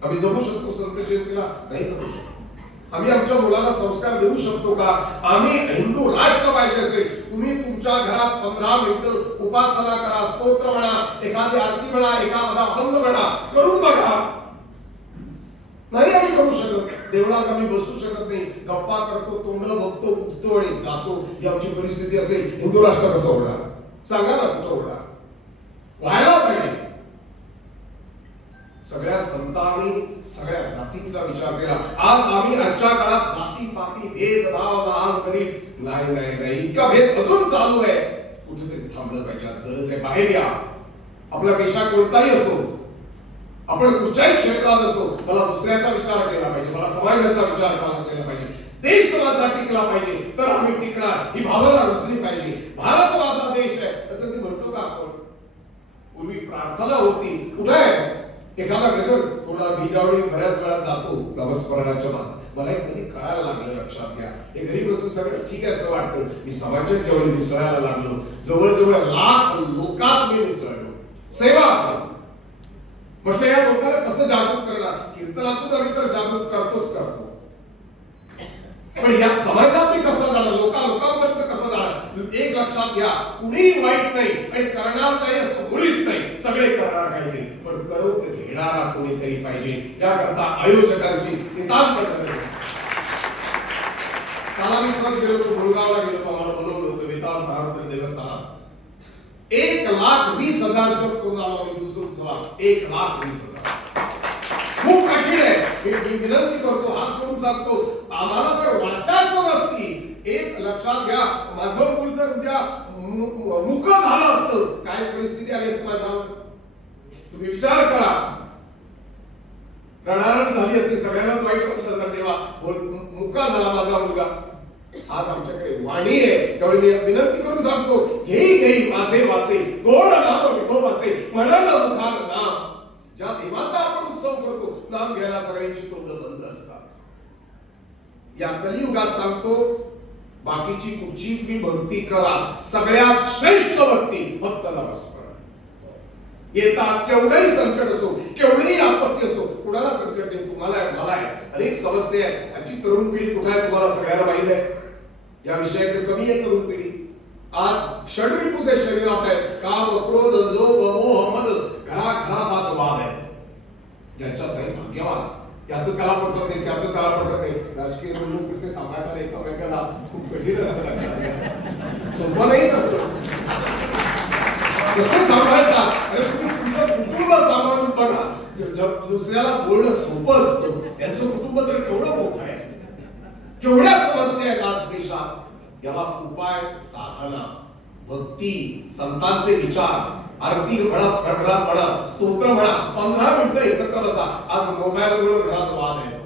आम्ही जमू शकतो संत जयंतीला? नाही जमू शकतो. आम्ही आमच्या मुलाला संस्कार देऊ शकतो का? आम्ही हिंदू राष्ट्र पाहिजे असेल तुम्ही तुमच्या घरात 15 मिनिटं उपासना करा, स्तोत्र म्हणा, एखादी आरती म्हणा, एखादा अभंग म्हणा, करून बघा. नाही आम्ही करू शकत. देवळात आम्ही बसू शकत नाही, गप्पा करतो, तोंड बघतो, उठतो आणि जातो. ही आमची परिस्थिती असेल, हिंदू राष्ट्र कसं होणार? सांगा ना, कुठं होणार? व्हायला पाहिजे. सगळ्या संतांनी सगळ्या जातींचा विचार केला. आज आम्ही आजच्या काळात जाती पाती भेदभाव लहान गरीब नाही नाही नाही इतका भेद अजून चालू आहे. कुठेतरी थांबलं पाहिजे. आज गरज आहे, बाहेर या. आपला पेशा कोणताही असो, आपण कुठच्याही क्षेत्रात असो, मला दुसऱ्याचा विचार केला पाहिजे, मला समाजाचा विचार केला पाहिजे, देश माझा टिकला पाहिजे, तर आम्ही टिकणार. ही भावना रुजली पाहिजे. भारत माझा देश आहे असं ती म्हणतो का आपण? पूर्वी प्रार्थना होती, कुठे आहे एखादा गजर थोडा बीजावळी बऱ्याच वेळा जातो नामस्मरणाच्या मान. मला एक कधी कळायला लागलं, लक्षात घ्या. हे घरी बसून सगळं ठीक आहे असं वाटतं. मी समाजात जेवढे मिसळायला लागलो, जवळजवळ 1,00,000 लोकात मी मिसळलो. सेवा म्हटलं या लोकांना कसं जागृत करणार? कीर्तनातून आम्ही तर जागृत करतो, पण या समाजात मी कसं जाणार, लोकांपर्यंत कसं जाणार? एक लक्षात घ्या, कुणी वाईट नाही आणि करणार नाही असं मुळीच नाही, सगळे करणार काही नाही, पण करून घेणारा कोणीतरी पाहिजे. याकरता आयोजकांची नितांत गरज आहे. काल मी सहज गेलो होतो, मुळगावला गेलो होतो, आम्हाला बोलवलं होतं वेताळ महाराज देवस्थानात. 1,20,000 जप करून आलो आम्ही दिवसोत्सवात. 1,20,000 खूप कठीण आहे. मी विनंती करतो, हात सोडून सांगतो, आम्हाला जर वाचाच नसती, एक लक्षात घ्या, माझं मूल जर उद्या मुक झालं असतं, काय परिस्थिती आली असती माझ्यावर? तुम्ही विचार करा. रणारण झाली असते, सगळ्यांनाच वाईट वाटलं तर तेव्हा मुका झाला माझा मुलगा. आज आमच्याकडे वाणी आहे, त्यामुळे मी विनंती करून सांगतो, घेई माझे वाचे गोड नाम विठोबाचे, म्हणा मुखाल नाम. ज्या देवाचा आपण उत्सव करतो, नाम घ्यायला सगळ्यांची तोंड बंद असतात. या कलियुगात सांगतो, बाकीची कुठची तुम्ही भक्ती करा, सगळ्यात श्रेष्ठ भक्ती फक्त नामस्मरण. येतात केवढंही संकट असो, केवढीही आपत्ती असो, कुणाला संकट आहे? तुम्हाला आहे, मला आहे, अनेक समस्या आहे. आजची तरुण पिढी कुठे आहे तुम्हाला सगळ्याला माहित आहे. या विषयाकडे कमी आहे तरुण पिढी. आज षड्रिपुचे शरीरात आहे, काम, क्रोध, लोभ, मोह, मद, घराघरात वाद आहे. ज्यांच्यात नाही भाग्यवान, याचं त्याला पटत नाही, त्याचं त्याला पटत नाही. राजकीय लोक कसे सांभाळतात एकामेकाला, खूप कठीण असतं, सोपं नाही असतं. कसं सांभाळतात? अरे तुम्ही तुमचं कुटुंब सांभाळून बघा. दुसऱ्याला बोलणं सोपं असतं, त्यांचं कुटुंब तर केवढं मोठं आहे, केवढ्या समस्या आहेत आज देशात. याला उपाय, साधना, भक्ती, संतांचे विचार, आरती म्हणा, प्रकरण म्हणा, स्तोत्र म्हणा, 15 मिनिटं एकत्र बसा. आज मोबाईलमुळे घरात वाद आहे.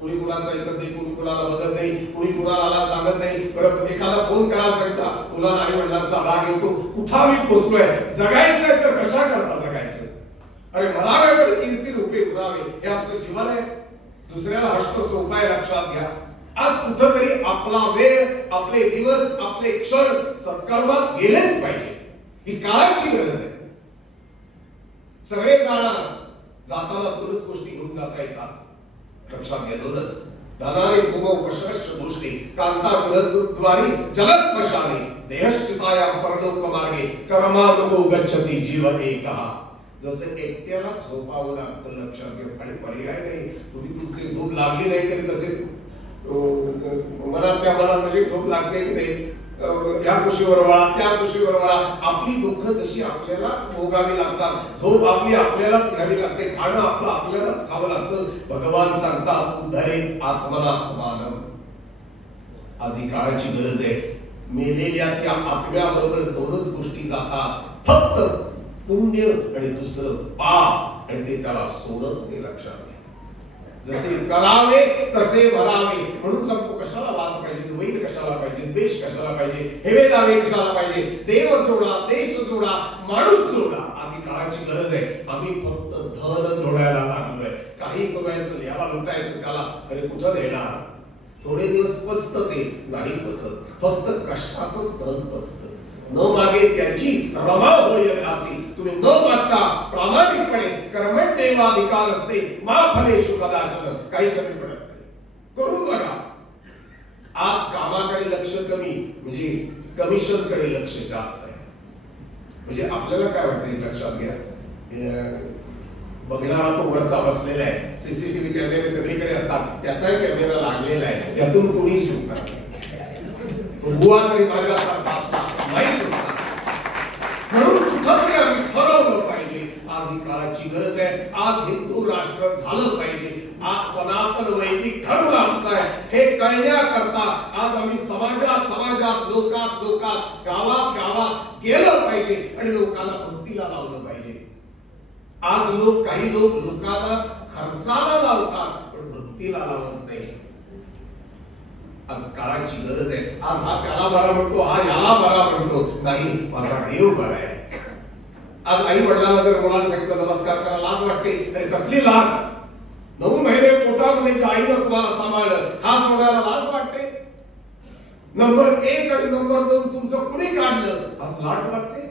कुणी कुणाचं ऐकत नाही, कुणी कुणाला बघत नाही, कुणी कुणाला सांगत नाही. बरं, एखादा फोन करायला सांगितला, मुलांना आई वडिलांचा राग येतो, कुठा मी पोचलोय, जगायचंय तर कशा करता जगायचं? अरे मला काय कीर्ती रूपे उरावे, हे आमचं जीवन आहे. दुसऱ्याला हष्ट सोपाय, लक्षात घ्या. आज कुठंतरी आपला वेळ, आपले दिवस, आपले क्षण सत्कर्मात गेलेच पाहिजे. ही काळाची गरज आहे. सगळे जाणार, जाताना दोनच गोष्टी घेऊन जाता येतात, लक्षात घ्या, दोनच. धनाने भूमौ प्रशस्त गोष्टी, कांता गृहद्वारी जलस्पर्शाने, देहस्थितायां परलोक मार्गे, कर्मानुगो गच्छति जीवन एकः. जसं एकट्याला झोपावं लागतं, लक्षात घ्या, आणि पर्याय नाही. तुम्ही तुमची झोप लागली नाही तरी तसे मनात म्हणजे झोप लागते की नाही, या कुशीवर वळा, त्या कुशीवर वळा. आपली दुःख जशी आपल्यालाच भोगावी लागतात, झोप आपली आपल्यालाच घ्यावी लागते, खाणं आपलं आपल्यालाच खावं लागतं. भगवान सांगतात, उद्धरे आत्मनात्मानम. आज ही काळाची गरज आहे. मेलेल्या त्या आत्म्याबरोबर दोनच गोष्टी जातात, फक्त पुण्य आणि दुसरं पाप, आणि ते त्याला सोडत नाही. लक्षात घ्या, जसे करावे तसे भरावे. म्हणून सांगतो, कशाला वाद पाहिजे, वैर कशाला पाहिजे, द्वेष कशाला पाहिजे, हेवे दावे कशाला पाहिजे. देव जोडा, देश जोडा, माणूस जोडा. आज ही काळाची गरज आहे. आम्ही फक्त धन जोडायला लागलोय. काही करायचं, याला लुटायचं, त्याला. अरे कुठं देणार? थोडे दिवस पचत, ते नाही पचत. फक्त कष्टाचंच धन पचत. न मागे त्याची रमा होय असी. तुम्ही न मागता प्रामाणिकपणे कर्मण्येवाधिकार असते, मा फलेषु कदाचन. काही कमी पडत नाही. करून बघा. आज कामाकडे लक्ष कमी, म्हणजे कमिशन कडे लक्ष जास्त आहे. म्हणजे आपल्याला काय वाटतं, लक्षात घ्या, बघणारा तो वरचा बसलेला आहे. सीसीटीव्ही कॅमेरे सगळीकडे असतात, त्याचाही कॅमेरा लागलेला आहे, त्यातून कोणी शूट करत. बुवा तरी माझ्या नाही सुटणार. म्हणून कुठंतरी आम्ही ठरवलं पाहिजे, आज ही काळाची गरज आहे. आज हिंदू राष्ट्र झालं पाहिजे. आज सनातन वैदिक धर्म आमचा आहे हे कळण्याकरता आज आम्ही समाजात लोकात गावात गेलं पाहिजे आणि लोकांना भक्तीला लावलं पाहिजे. आज काही लोक लोकांना खर्चाला लावतात, पण भक्तीला लावत नाही. आज काळाची गरज आहे. आज हा त्याला बरा म्हणतो, हा याला बरा म्हणतो. नाही, माझा देव बरा आहे. आज आई वडिलांना जर मुलांना सांगितलं नमस्कार करा, लाज वाटते. अरे कसली लाज? 9 महिने पोटामध्ये आईनं तुम्हाला सांभाळलं, हात जोडायला लाज वाटते. नंबर 1 आणि नंबर 2 तुमचं कुणी काढलं, आज लाज वाटते.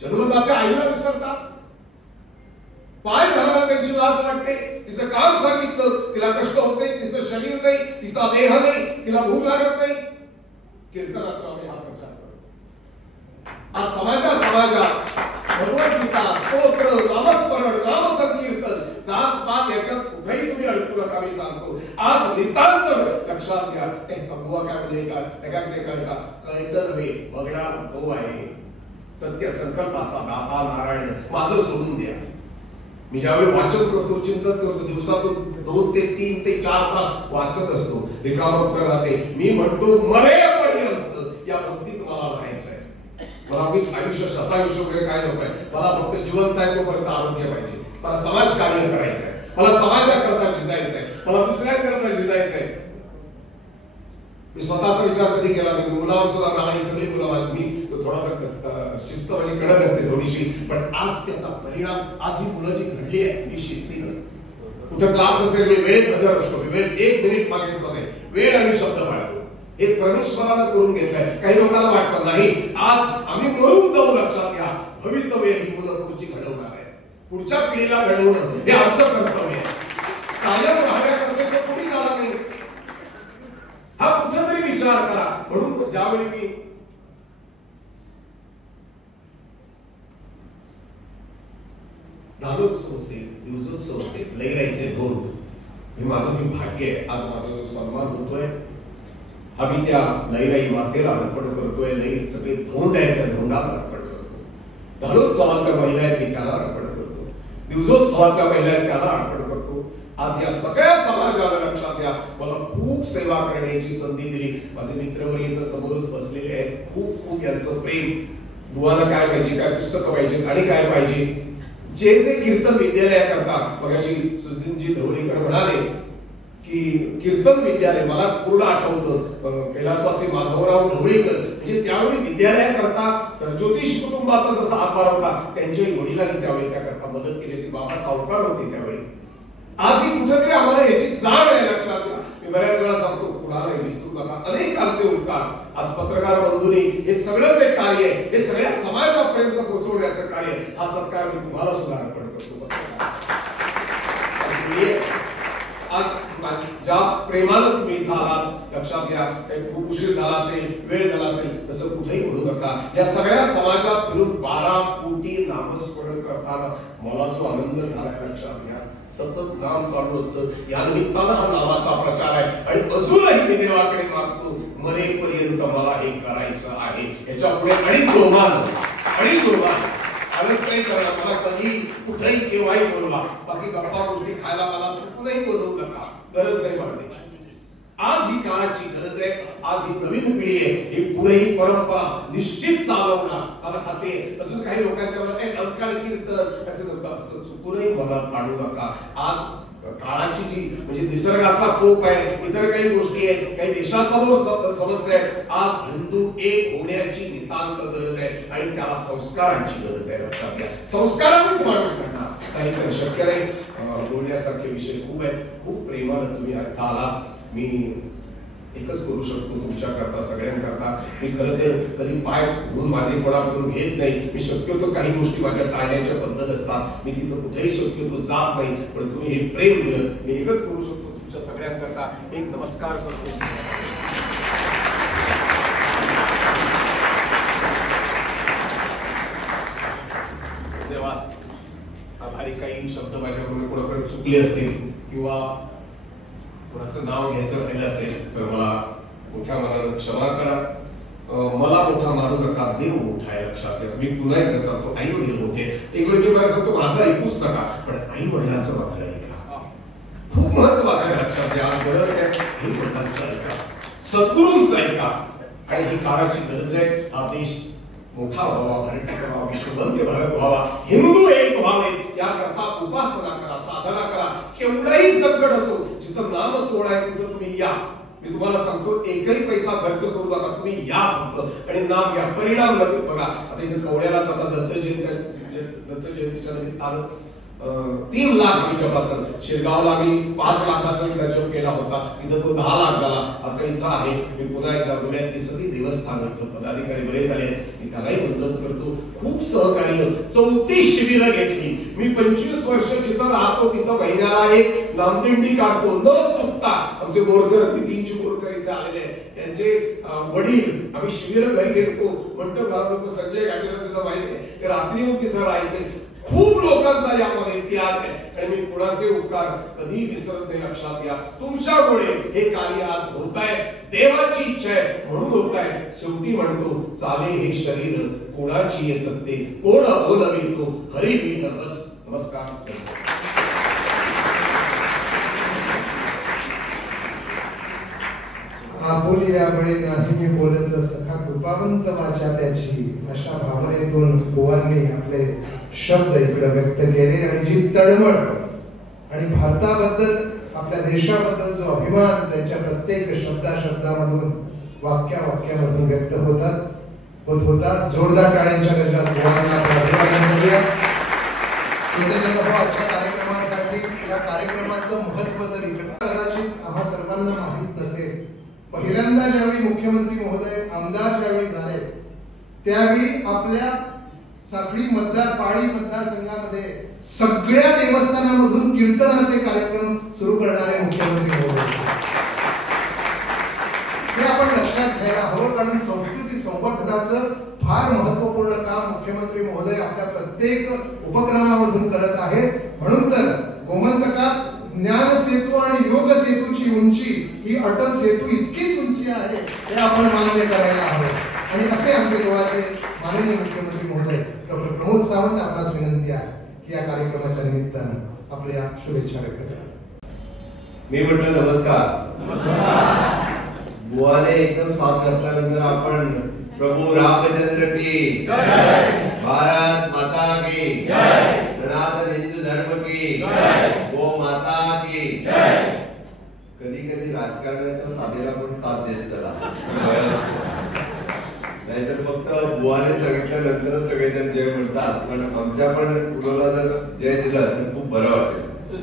जन्मदात्या आईला विसरतात. पाय धरायला त्यांची लाज वाटते, तिचं काम सांगितलं तिला कष्ट होत नाही, तिचं शरीर नाही, तिचा देह नाही, तिला भूक लागत नाही. कीर्तनात हा प्रचार करतो. आज समाजात भगवद्गीता, स्तोत्र, नामस्मरण, नामसंकीर्तन, जात पात याच्यात कुठेही तुम्ही अडकू नका. मी सांगतो आज नितांत लक्षात घ्या. बुवा काय म्हणले का त्याच्याकडे कळता कळतं नव्हे, बघणा तो आहे सत्य संकल्पाचा दाता नारायण, माझं सोडून द्या. मी ज्यावेळी वाचन करतो, चिंतन करतो, दिवसातून 2 ते 3 ते 4 तास वाचत असतो, रिकामं राहते. मी म्हणतो मरेपर्यंत या भक्तीत मला राहायचं आहे. मला उगीच आयुष्य शतायुष्य वगैरे काय नको आहे. मला फक्त जिवंत आहे तोपर्यंत आरोग्य पाहिजे. मला समाज कार्य करायचं आहे, मला समाजाकरता झिजायचं आहे, मला दुसऱ्यांकरता झिजायचं आहे. मी स्वतःचा विचार कधी केला नाही. मुलावर सुद्धा मला ही सगळी मुलं, मी थोडासा शिस्त माझी कडक असते थोडीशी, पण आज त्याचा परिणाम आज ही मुलं जी घडली आहे मी शिस्तीनं कुठं क्लास असेल मी वेळेत हजर असतो, वेळ 1 मिनिट मागे पुढे नाही, वेळ आणि शब्द पाळतो. हे परमेश्वरानं करून घेतलंय. काही लोकांना वाटतं नाही आज आम्ही मरून जाऊ. लक्षात घ्या भवितव्य ही मुलं पुढची घडवणार आहे, पुढच्या पिढीला घडवणं हे आमचं कर्तव्य आहे. कायम राहण्याकरता कोणी जाणार नाही हा कुठेतरी विचार करा. म्हणून ज्यावेळी मी नालोत्सव असेल, दिवसोत्सव असेल, लयराईचे धोर, हे माझं मी भाग्य आहे. आज माझा जो सन्मान होतोय हा मी त्या लयराई मातेला अर्पण करतोय. लई सगळे धोंड आहेत त्या धोंडाला अर्पण करतो. नालोत्सवातल्या महिला आहेत मी त्याला अर्पण करतो. दिवसोत्सवातल्या महिला आहेत त्याला अर्पण करतो. आज या सगळ्या समाजाला लक्षात घ्या मला खूप सेवा करण्याची संधी दिली. माझे मित्रवर इथं समोरच बसलेले आहेत. खूप खूप यांचं प्रेम. बुवाला काय पाहिजे, काय पुस्तकं पाहिजे आणि काय पाहिजे, जे जे कीर्तन विद्यालय करतात. मगाशी सुधीनजी ढवळीकर म्हणाले की कीर्तन विद्यालय, मला पूर्ण आठवतं कैलासवासी माधवराव ढवळीकर म्हणजे त्यावेळी विद्यालय करता सरज्योतिष कुटुंबाचा जसा हातभार होता त्यांच्याही वडिलांनी त्यावेळी त्याकरता मदत केली. ती बाबा सावकार होते त्यावेळी. आज ही कुठेतरी आम्हाला याची जाण आहे. लक्षात घ्या मी बऱ्याच वेळा सांगतो कुणाला विसरू नका. अनेकांचे उपकार. आज पत्रकार बंधूंनी हे सगळंच एक कार्य आहे, हे सगळ्या समाजापर्यंत पोहोचवण्याचं कार्य. हा सत्कार मी तुम्हाला सुद्धा अर्पण करतो. आज ज्या प्रेमानं तुम्ही इथं आलात लक्षात घ्या खूप उशीर झाला असेल, वेळ झाला असेल तसं कुठेही बोलू नका. या सगळ्या समाजात फिरून 12 कोटी नामस्मरण करताना मला जो आनंद झालाय लक्षात घ्या. सतत नाम चालू असतं. या निमित्तानं हा नावाचा प्रचार आहे आणि अजूनही मी देवाकडे मागतो मरेपर्यंत मला हे करायचं आहे. याच्या पुढे आणि जोमान आलंच नाही करायला. मला कधी कुठेही केव्हाही बोलवा, बाकी गप्पा गोष्टी खायला मला चुकूनही बोलवू नका. गरज नाही मला त्याची. आज ही काळाची गरज आहे. आज ही नवीन पिढी आहे. ही पुढे ही परंपरा निश्चित चालवणार मला खात्री आहे. अजून काही लोकांच्या मनात अंकाळ कीर्तन असं चुकूनही मनात पाडू नका. आज काळाची जी म्हणजे निसर्गाचा कोप आहे, इतर काही गोष्टी आहेत, काही देशासमोर समस्या आहेत. आज हिंदू एक होण्याची नितांत गरज आहे आणि त्याला संस्कारांची गरज आहे. लक्षात घ्या संस्कारानेच माणूस घडणार. काहीतरी शक्य नाही. बोलण्यासारखे विषय खूप आहेत. खूप प्रेमानं तुम्ही आलात. मी एकच करू शकतो तुमच्याकरता सगळ्यांकरता. मी खरं तर कधी पाय धुवून माझे कोणाकडून घेत नाही. मी शक्यतो काही गोष्टी माझ्या टाळण्याच्या पद्धत असतात. मी तिथं कुठेही शक्यतो जात नाही. पण तुम्ही हे प्रेम दिलं. मी एकच करू शकतो तुमच्या सगळ्यांकरता एक नमस्कार करतो. देवा आभारी. काही शब्द माझ्याकडून कोणाकडे चुकले असतील किंवा कोणाचं नाव घ्यायचं राहिलं असेल तर मला मोठ्या मनानं क्षमा करा. मला मोठा मानू नका. देव मोठा आहे. लक्षात घ्या. मी पुन्हा एकदा सांगतो आई वडील मोठे. एक वेळ मी मला सांगतो माझं ऐकूच नका पण आई वडिलांचं मात्र ऐका. खूप महत्वाचं आहे. लक्षात घ्या. आज गरज आहे आई वडिलांचं ऐका, सद्गुरूंचं ऐका. आणि ही काळाची गरज आहे. हा देश मोठा व्हावा, भरकट व्हावा, विश्ववंद्य भारत व्हावा, हिंदू एक व्हावे याकरता उपासना करा, साधना करा. केवढाही संकट असो, जिथं नाम सोहळा आहे तिथं तुम्ही या. मी तुम्हाला सांगतो एकही पैसा खर्च करू नका. तुम्ही या फक्त आणि नाम घ्या. परिणाम नक्की बघा. आता इथे कवड्याला आता दत्त जयंतीच्या निमित्तानं 3 लाख आम्ही जपाचं. शिरगावला आम्ही 5 लाखाचा जप केला होता. तिथं तो 10 लाख झाला. आता इथं आहे. मी पुन्हा एकदा गोव्यातली सगळी देवस्थान पदाधिकारी बरे झाले. मी त्यालाही वंदन करतो. खूप सहकार्य. 34 शिबिरं घेतली. मी 25 वर्ष जिथं राहतो तिथं महिन्याला एक नामदिंडी काढतो न चुकता. आमचे बोरकर, नितीनजी बोरकर इथे आलेले त्यांचे वडील, आम्ही शिबिरं घरी घेतो. म्हणतो घरा लोक संजय घाटीला तिथं माहिती आहे ते रात्री येऊन तिथं राहायचे. खूप लोकांचा यामध्ये इतिहास आहे आणि मी कुणाचे उपकार कधी विसरत नाही. लक्षात घ्या, तुमच्यामुळे हे कार्य आज होत आहे. देवाची इच्छा आहे म्हणून होत आहे. शेवटी म्हणतो चाले हे शरीर कोणाची हे सत्ते, कोण बोलवे तो हरी बीन. बस, नमस्कार. आपुली यामुळे नाही मी बोलत सखा कृपावंत वाचा त्याची, अशा भावनेतून बुवांनी आपले शब्द इकडे व्यक्त केले. आणि जी तळमळ आणि भारताबद्दल, आपल्या देशाबद्दल जो अभिमान त्यांच्या प्रत्येक शब्दामधून, वाक्यामधून व्यक्त होत होता. जोरदार टाळ्यांच्या गजरात बुवांना अभिवादन करूया. आजच्या कार्यक्रमासाठी, या कार्यक्रमाचं महत्व तरी कदाचित आम्हा सर्वांना माहीत नसेल. पहिल्यांदा ज्यावेळी मुख्यमंत्री महोदय आमदार ज्यावेळी झाले त्यावेळी आपल्या साखळी पाळी मतदारसंघामध्ये सगळ्या देवस्थानामधून कीर्तनाचे कार्यक्रम सुरू करणारे मुख्यमंत्री महोदय. हे आपण लक्षात घ्यायला हवं, कारण संस्कृती संवर्धनाचं फार महत्वपूर्ण काम मुख्यमंत्री महोदय आपल्या प्रत्येक उपक्रमामधून करत आहेत. म्हणून तर गोमंतकात ज्ञान सेतू आणि योग सेतूची उंची ही अटल सेतू इतकीच उंची आहे हे आपण मान्य करायला हवं. आणि असे आमचे गोवाचे माननीय मुख्यमंत्री महोदय डॉक्टर प्रमोद सावंत, आपणास विनंती आहे की या कार्यक्रमाच्या निमित्तानं आपल्या शुभेच्छा व्यक्त करा. मी म्हटलं नमस्कार. बुवाने एकदम साथ घातल्यानंतर आपण प्रभू रामचंद्र की जय, भारत माता की जय, सनातन हिंदू धर्म की जय, गो माता की जय. कधी कधी राजकारणाच्या साधेला पण साथ देत चला, नाहीतर फक्त बुवाने सांगितल्यानंतर सगळेजण जय म्हणतात. पण आमच्या पण कुणाला जर जय दिला तर खूप बरं वाटेल.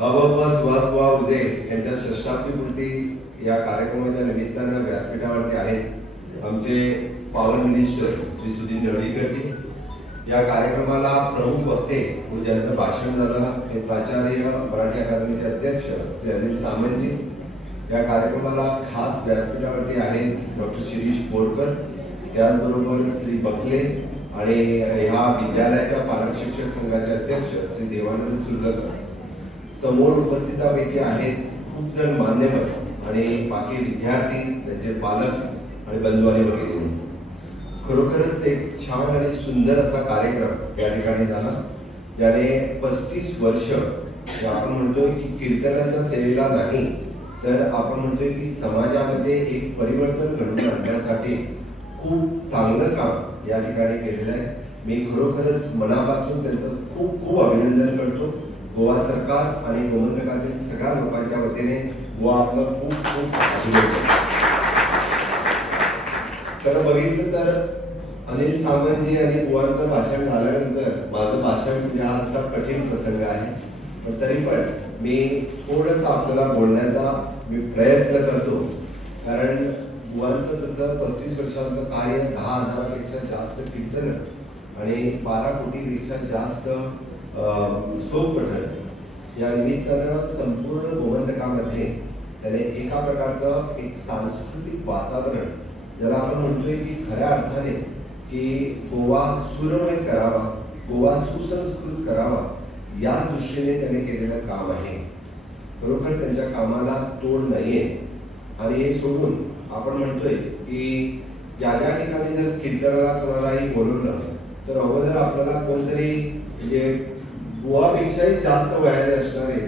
बाबा सुभाष बुवा उदे यांच्या षष्ठाब्दीपूर्ती या कार्यक्रमाच्या निमित्तानं व्यासपीठावरती आहेत आमचे पावन मिनिस्टर श्री सुधीर नळीकरजी. या कार्यक्रमाला प्रमुख वक्ते ज्यांचं भाषण झालं ते प्राचार्य मराठी अकादमीचे अध्यक्ष श्री अनिल सामंतजी. या कार्यक्रमाला खास व्यासपीठावरती आहेत डॉक्टर शिरीष बोरकर, त्याचबरोबर श्री बकले आणि ह्या विद्यालयाच्या पालक शिक्षक संघाचे अध्यक्ष श्री देवानंद सुर्लकर. समोर उपस्थितापैकी आहेत खूप जण मान्यवर आणि बाकी विद्यार्थी, त्यांचे पालक आणि बंधू आणि वगैरे. खरोखरच एक छान आणि सुंदर असा कार्यक्रम या ठिकाणी झाला, ज्याने 35 वर्ष आपण म्हणतोय की कीर्तनाच्या सेवेला नाही तर आपण म्हणतोय की समाजामध्ये एक परिवर्तन घडवून आणण्यासाठी खूप चांगलं काम या ठिकाणी केलेलं आहे. मी खरोखरच मनापासून त्यांचं खूप खूप अभिनंदन करतो. गोवा सरकार आणि गोमंतकातील सगळ्या लोकांच्या वतीने गोवा आपलं खूप खूप अभिनंदन. तर बघितलं तर अनिल सामंतजी आणि बुवांचं भाषण झाल्यानंतर माझं भाषण म्हणजे हा असा कठीण प्रसंग आहे, पण तरी पण मी थोडंसं आपल्याला बोलण्याचा मी प्रयत्न करतो. कारण बुवांचं तसं 35 वर्षांचं कार्य, 10,000पेक्षा जास्त कीर्तन आणि 12 कोटीपेक्षा जास्त श्लोक पठण, या निमित्तानं संपूर्ण गोमंतकामध्ये त्याने एका प्रकारचं एक सांस्कृतिक वातावरण, ज्याला आपण म्हणतोय की खऱ्या अर्थाने की गोवा सुरमय करावा, गोवा सुसंस्कृत करावा, या दृष्टीने त्याने केलेलं काम आहे. खरोखर त्यांच्या कामाला तोड नाहीये. आणि हे सोडून आपण म्हणतोय की ज्या ज्या ठिकाणी जर कीर्तनाला कोणालाही बोलवलं तर अगोदर आपल्याला कोणतरी म्हणजे बुवापेक्षाही जास्त वयाने असणारे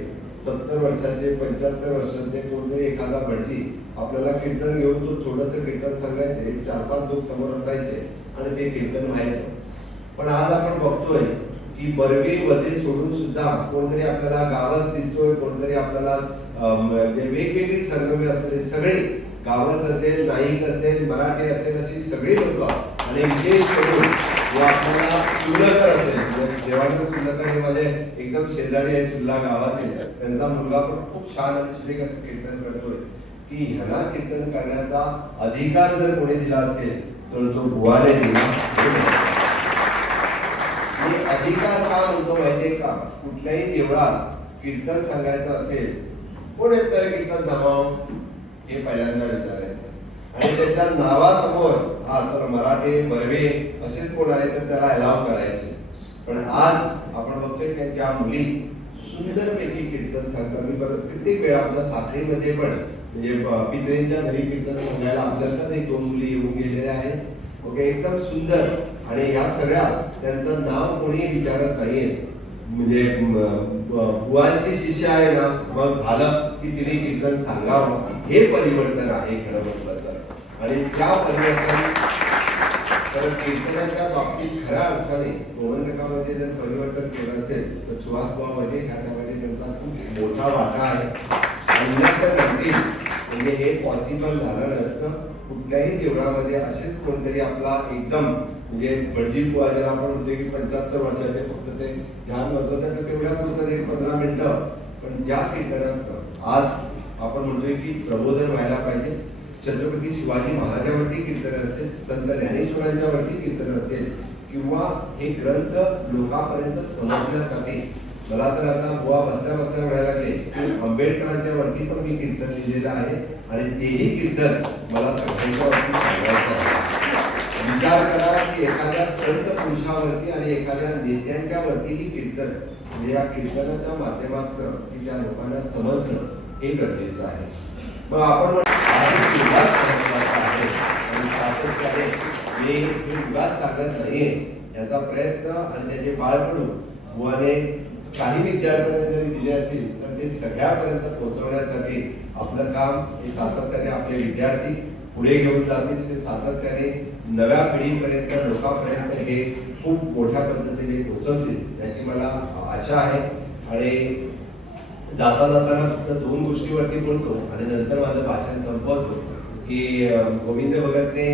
70 वर्षाचे 75 वर्षाचे कोणतरी एखादा भटजी आपल्याला कीर्तन घेऊन तो थोडंसं कीर्तन सांगायचे, 4-5 लोक समोर असायचे आणि ते कीर्तन व्हायचं. पण आज आपण बघतोय की बर्वे वजे सोडून सुद्धा कोणतरी आपल्याला गावस दिसतोय, कोणतरी आपल्याला वेगवेगळी संगमे असलेले सगळे, गावस असेल, नाईक असेल, मराठी असेल, अशी सगळी लोक आणि विशेष करून आपल्याला सुलकर असेल, देवानंद सुलकर हे माझे एकदम शेजारी आहे सुल्ला गावातील, त्यांचा मुलगा पण खूप छान आणि सुरेख असं कीर्तन करतोय. की ह्याला कीर्तन करण्याचा अधिकार जर कोणी दिला असेल तर तो बुवाने दिला. मी अधिकार का म्हणतो माहितीये का, कुठल्याही देवळात कीर्तन सांगायचं असेल, कोण येत तर कीर्तन नाव हे पहिल्यांदा विचारायचं आणि त्याच्या नावासमोर हा तर मराठे बर्वे असेच कोण आहे तर त्याला अलाव करायचे. पण आज आपण बघतोय की ज्या मुली सुंदरपैकी कीर्तन सांगतात. मी परत कित्येक वेळा आपल्या साखळीमध्ये पण म्हणजे पित्रेंच्या घरी कीर्तन सांगायला आपल्याला एक 2 मुली येऊन गेलेल्या आहेत. ओके, एकदम सुंदर. आणि या सगळ्या त्यांचं नाव कोणी विचारत नाहीये. म्हणजे बुवांची शिष्य आहे ना, मग झालं की तिने कीर्तन सांगावं, हे परिवर्तन आहे खरं म्हटलं तर. आणि त्या परिवर्तन तर कीर्तनाच्या बाबतीत खऱ्या अर्थाने गोवंतकामध्ये जर परिवर्तन केलं असेल तर सुहास बुवामध्ये ह्याच्यामध्ये त्यांचा खूप मोठा वाटा आहे. म्हणजे हे पॉसिबल झालं नसतं. कुठल्याही देवळामध्ये असेच कोणतरी आपला एकदम म्हणजे भटजी बुवा ज्याला आपण म्हणतो की 75 वर्षाचे फक्त ते ध्यान महत्वाचं तर तेवढ्या पुरतं एक 15 मिनिटं. पण ज्या कीर्तनात आज आपण म्हणतोय की प्रबोधन व्हायला पाहिजे. छत्रपती शिवाजी महाराजांवरती कीर्तन असते, संत ज्ञानेश्वरांच्या वरती कीर्तन असेल किंवा हे ग्रंथ लोकांपर्यंत समजण्यासाठी मला तर आता बुवा बसल्या बसल्या म्हणायला लागले की आंबेडकरांच्या वरती पण मी कीर्तन लिहिलेलं आहे आणि तेही कीर्तन मला सगळ्यांच्या वरती सांगायचं आहे. विचार करा की एखाद्या संत पुरुषावरती आणि एखाद्या नेत्यांच्या वरतीही कीर्तन म्हणजे या कीर्तनाच्या माध्यमातून की त्या लोकांना समजणं हे गरजेचं आहे. मग आपण मी विवाद सांगत नाही याचा प्रयत्न आणि त्याचे बाळकडून बुवाने काही विद्यार्थ्यांना जरी दिले असतील तर ते सगळ्यापर्यंत पोहोचवण्यासाठी आपलं काम हे सातत्याने आपले विद्यार्थी पुढे घेऊन जातील. ते सातत्याने नव्या पिढीपर्यंत लोकांपर्यंत हे खूप मोठ्या पद्धतीने पोहोचवतील याची मला आशा आहे. आणि जाता जाताना फक्त 2 गोष्टीवरती बोलतो आणि नंतर माझं भाषण संपवतो की गोविंद भगतने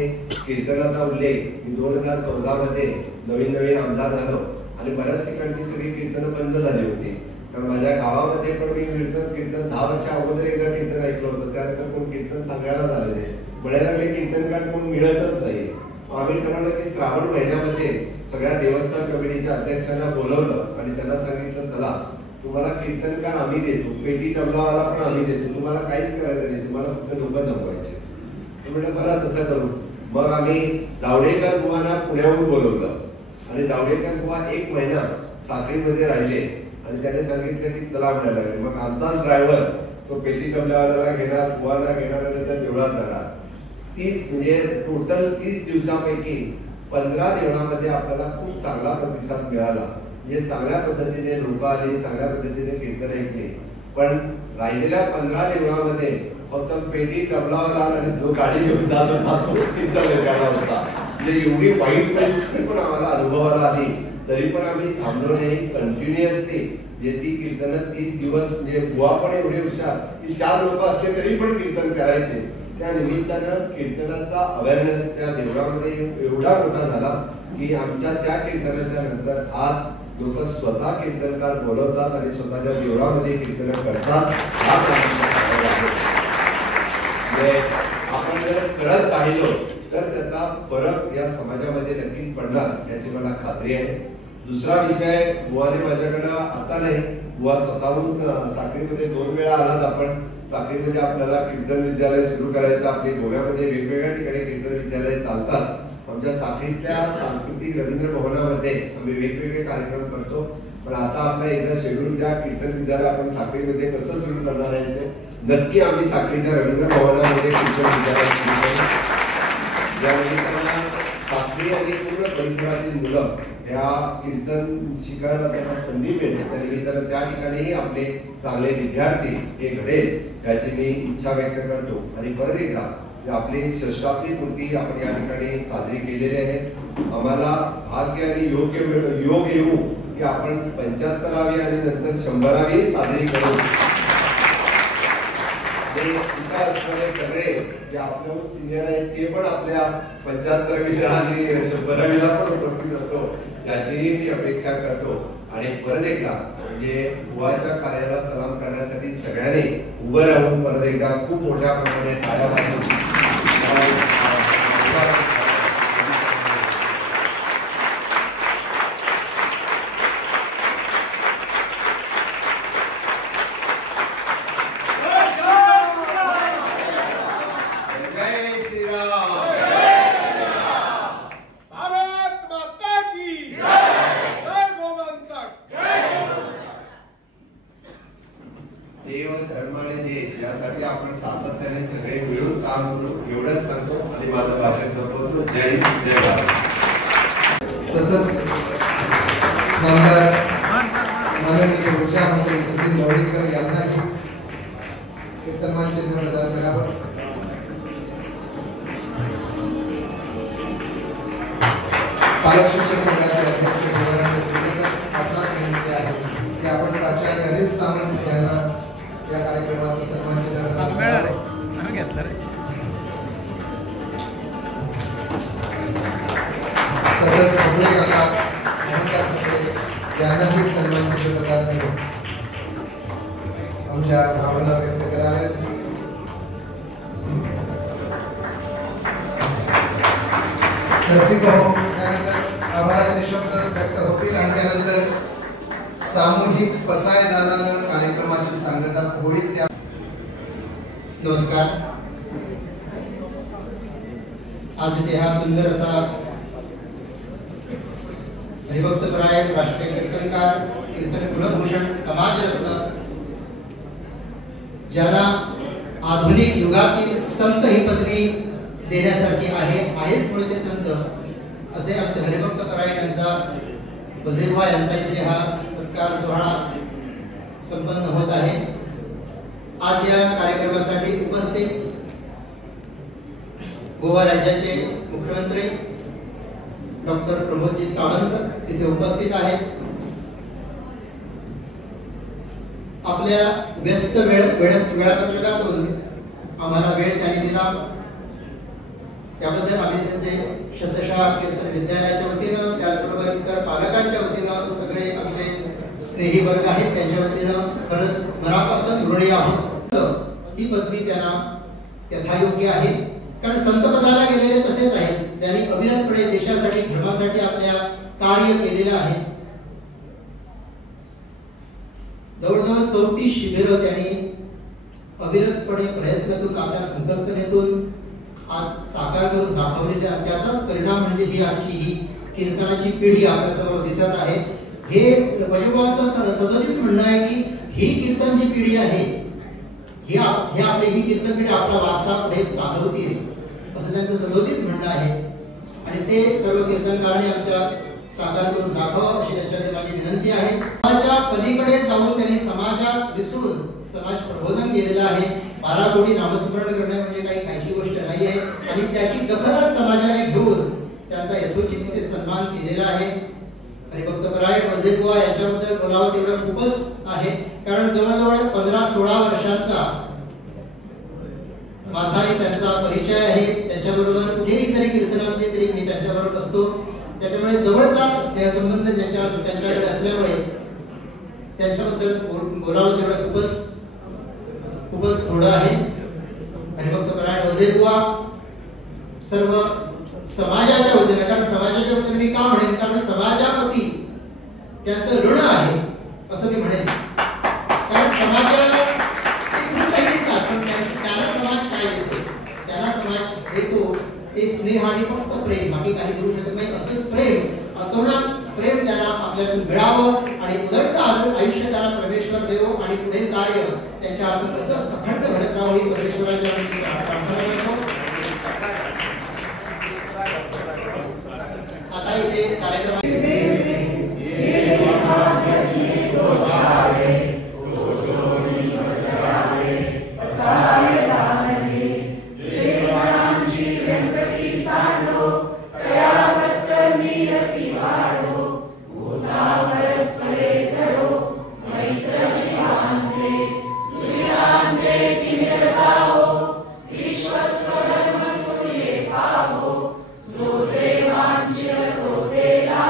कीर्तनाचा उल्लेख की 2014 मध्ये नवीन आमदार झालो आणि बऱ्याच ठिकाणची सगळी कीर्तनं बंद झाली होती. कारण माझ्या गावामध्ये पण मी कीर्तन 10 वर्षा अगोदर एकदा कीर्तन ऐकलं होतं. त्यानंतर कोण कीर्तन सांगायला झाले नाही, म्हणायला लागले कीर्तनकार कोण मिळतच नाही. आम्ही ठरवलं की श्रावण महिन्यामध्ये सगळ्या देवस्थान कमिटीच्या अध्यक्षांना बोलवलं आणि त्यांना सांगितलं चला तुम्हाला कीर्तनकार आम्ही देतो, पेटी तबलावाला पण आम्ही देतो, तुम्हाला काहीच करायचं नाही, तुम्हाला फक्त लोक जमवायचे. म्हटलं बरं तसं करू. मग आम्ही दावडेकर बुवांना पुण्याहून बोलवलं आणि दावडेकर बुवा 1 महिना साखळीमध्ये राहिले आणि त्याने सांगितलं की चला म्हणायला लागले. मग आमचाच ड्रायव्हर तो पेटी तबलावाला घेणार, बुवाला घेणार आणि त्या देवळात जाणार. 30 म्हणजे टोटल 30 दिवसापैकी 15 देवळामध्ये आपल्याला खूप चांगला प्रतिसाद मिळाला. म्हणजे चांगल्या पद्धतीने लोक आले, चांगल्या पद्धतीने कीर्तन ऐकले. पण राहिलेल्या 15 देवळामध्ये फक्त पेटी तबलावाला आणि जो गाडी घेऊन जात होता तो कीर्तन ऐकायला होता. म्हणजे एवढी वाईट परिस्थिती पण आम्हाला अनुभवाला आली तरी पण आम्ही थांबलो नाही. कंटिन्युअसली जे ती कीर्तन 30 दिवस म्हणजे बुवा पण एवढे हुशार की 4 लोक असले तरी पण कीर्तन करायचे. त्या निमित्तानं कीर्तनाचा अवेअरनेस त्या देवळामध्ये एवढा मोठा झाला की आमच्या त्या कीर्तनाच्या नंतर आज लोक स्वतः कीर्तनकार बोलवतात आणि स्वतःच्या देवळामध्ये कीर्तन करतात. आपण जर करत राहिलो तर त्याचा फरक या समाजामध्ये नक्कीच पडणार याची मला खात्री आहे. दुसरा विषय बुवाने माझ्याकडं आता नाही, बुवा स्वतःहून साखळीमध्ये 2 वेळा आलात. आपण साखळीमध्ये आपल्याला कीर्तन विद्यालय सुरू करायचं. आपल्या गोव्यामध्ये वेगवेगळ्या ठिकाणी कीर्तन विद्यालय चालतात. आमच्या साखळीतल्या सांस्कृतिक रवींद्र भवनामध्ये आम्ही वेगवेगळे कार्यक्रम करतो. पण आता आपला एकदा शेड्यूल द्या कीर्तन विद्यालय आपण साखळीमध्ये कसं सुरू करणार आहे ते नक्की आम्ही साखळीच्या रवींद्र भवनामध्ये कीर्तन विद्यालय सुरू करू. या निमित्तानं साखळी आणि पूर्ण परिसरातील मुलं या कीर्तन शिकायला त्यांना संधी मिळते. त्या निमित्तानं त्या ठिकाणीही आपले चांगले विद्यार्थी हे घडेल याची मी इच्छा व्यक्त करतो. आणि परत एकदा आपली शताब्दी पूर्ती आपण या ठिकाणी साजरी केलेली आहे. आम्हाला भाग्य आणि योग येऊ की आपण 75वी आणि नंतर 100वी साजरी करू. सगळे जे आपल्याहून सिनियर आहेत ते पण आपल्या 75वीला आणि 100वीला पण उपस्थित असो याचीही मी अपेक्षा करतो. आणि परत एकदा म्हणजे बुवाच्या कार्याला सलाम करण्यासाठी सगळ्यांनी उभं राहून परत एकदा खूप मोठ्या प्रमाणे टाळ्या वाजवून यासाठी आपण सातत्याने सगळे मिळून काम करू एवढंच सांगतो आणि माझं भाषण संपवतो. जय हिंद, जय भारत. तसंच नामदार माननीय ऊर्जा मंत्री सुनील जावडेकर यांनाही सन्मान चिन्ह प्रदान करावं. पालक शिक्षक संघाचे अध्यक्ष देवानंद सुरेकर आपणास विनंती आहे की आपण प्राचार्य अनिल सामंत यांना या कार्यक्रमाचा सन्मान चिन्ह प्रदान करावं. तसंच भोपळे काका यांनाही सन्मान चिन्ह प्रदान करून आमच्या भावना व्यक्त कराव्यात. नरसिंह त्यानंतर आभाराचे शब्द व्यक्त होतील आणि त्यानंतर सामूहिक पसायदानानं कार्यक्रमाची सांगता होईल. त्या नमस्कार. आज इथे हा सुंदर असा हरिभक्तपरायण राष्ट्रीय कीर्तनकार कीर्तन कुलभूषण समाजरत्न ज्याला आधुनिक युगातील संत ही पदवी देण्यासाठी आहेच मुळे ते संत असे आमचे हरिभक्तपरायण यांचा वजेबुवा यांचा इथे हा सत्कार सोहळा संपन्न होत आहे. आज या कार्यक्रमासाठी उपस्थित गोवा राज्याचे मुख्यमंत्री डॉक्टर प्रमोदजी सावंत इथे उपस्थित आहेत. आपल्या व्यस्त वेळापत्रकातून आम्हाला वेळ त्यांनी दिला त्याबद्दल आम्ही त्यांचे शब्दशः कीर्तन विद्यालयाच्या वतीनं त्याचबरोबर इतर पालकांच्या वतीनं सगळे आमचे स्नेही वर्ग आहेत त्यांच्या वतीनं खरंच मनापासून ऋणी आहोत. ही पदवी त्यांना यथायोग्य आहे कारण संत पदाला गेलेले तसेच आहेत. त्यांनी अविरतपणे देशासाठी धर्मासाठी आपल्या कार्य केलेलं आहे. जवळजवळ 34 शिबिरं त्यांनी अविरतपणे प्रयत्नातून आपल्या संकल्पनेतून आज साकार करून दाखवलेले. त्याचाच परिणाम म्हणजे ही आजची ही कीर्तनाची पिढी आपल्यासमोर दिसत आहे. हे वजेबुवांचं सदोदित म्हणणं आहे की ही कीर्तन जी पिढी आहे ही आपली ही कीर्तन पिढी आपला वारसा पुढे चालवतील असं त्यांचं सदोदित म्हणणं आहे आणि ते सर्व कीर्तनकारांनी आमच्या साकार करून दाखवावं अशी त्यांच्याकडे माझी विनंती आहे. समाजाच्या पलीकडे जाऊन त्यांनी समाजात दिसून समाज प्रबोधन केलेलं आहे. 12 कोटी नामस्मरण करणे म्हणजे काही खायची गोष्ट नाही आहे आणि त्याची दखलच समाजाने घेऊन त्याचा यथोचित ते सन्मान केलेला आहे. हरिभक्तपरायण वजेबुवा याच्याबद्दल बोलावं तेवढं खूपच आहे कारण जवळजवळ 15-16 वर्षांचा माझा त्यांचा परिचय आहे. त्याच्याबरोबर कुठेही जरी कीर्तन असले तरी मी त्यांच्याबरोबर असतो. त्याच्यामुळे जवळचा स्नेहसंबंध त्यांच्याकडे असल्यामुळे त्यांच्याबद्दल बोलावं तेवढं खूपच थोडं आहे. हरिभक्तपरायण वजेबुवा सर्व समाजाच्या वतीने कारण समाजाच्या वतीने मी का म्हणेन कारण समाजाप्रती त्यांचं ऋण आहे असं मी म्हणेन. कारण समाजाला त्याला समाज काय देतो त्याला समाज देतो ते स्नेह आणि फक्त प्रेम बाकी काही देऊ शकत नाही. असंच प्रेम अतोनात प्रेम त्याला आपल्यातून मिळावं आणि उदंड आयुष्य त्याला परमेश्वर देव आणि पुढे कार्य त्यांच्या हातून कसं अखंड घडत राहावं ही परमेश्वराच्या प्रार्थना करतो. आता इथे कार्यक्रम जो से वांछित तो तेरा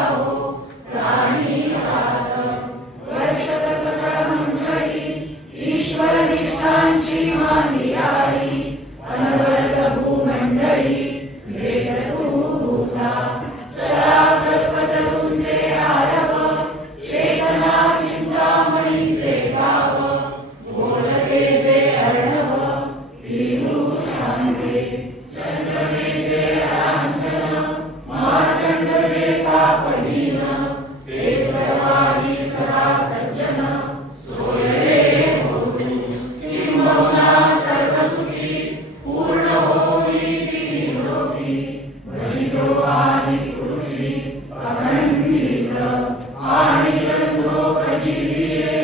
जीविये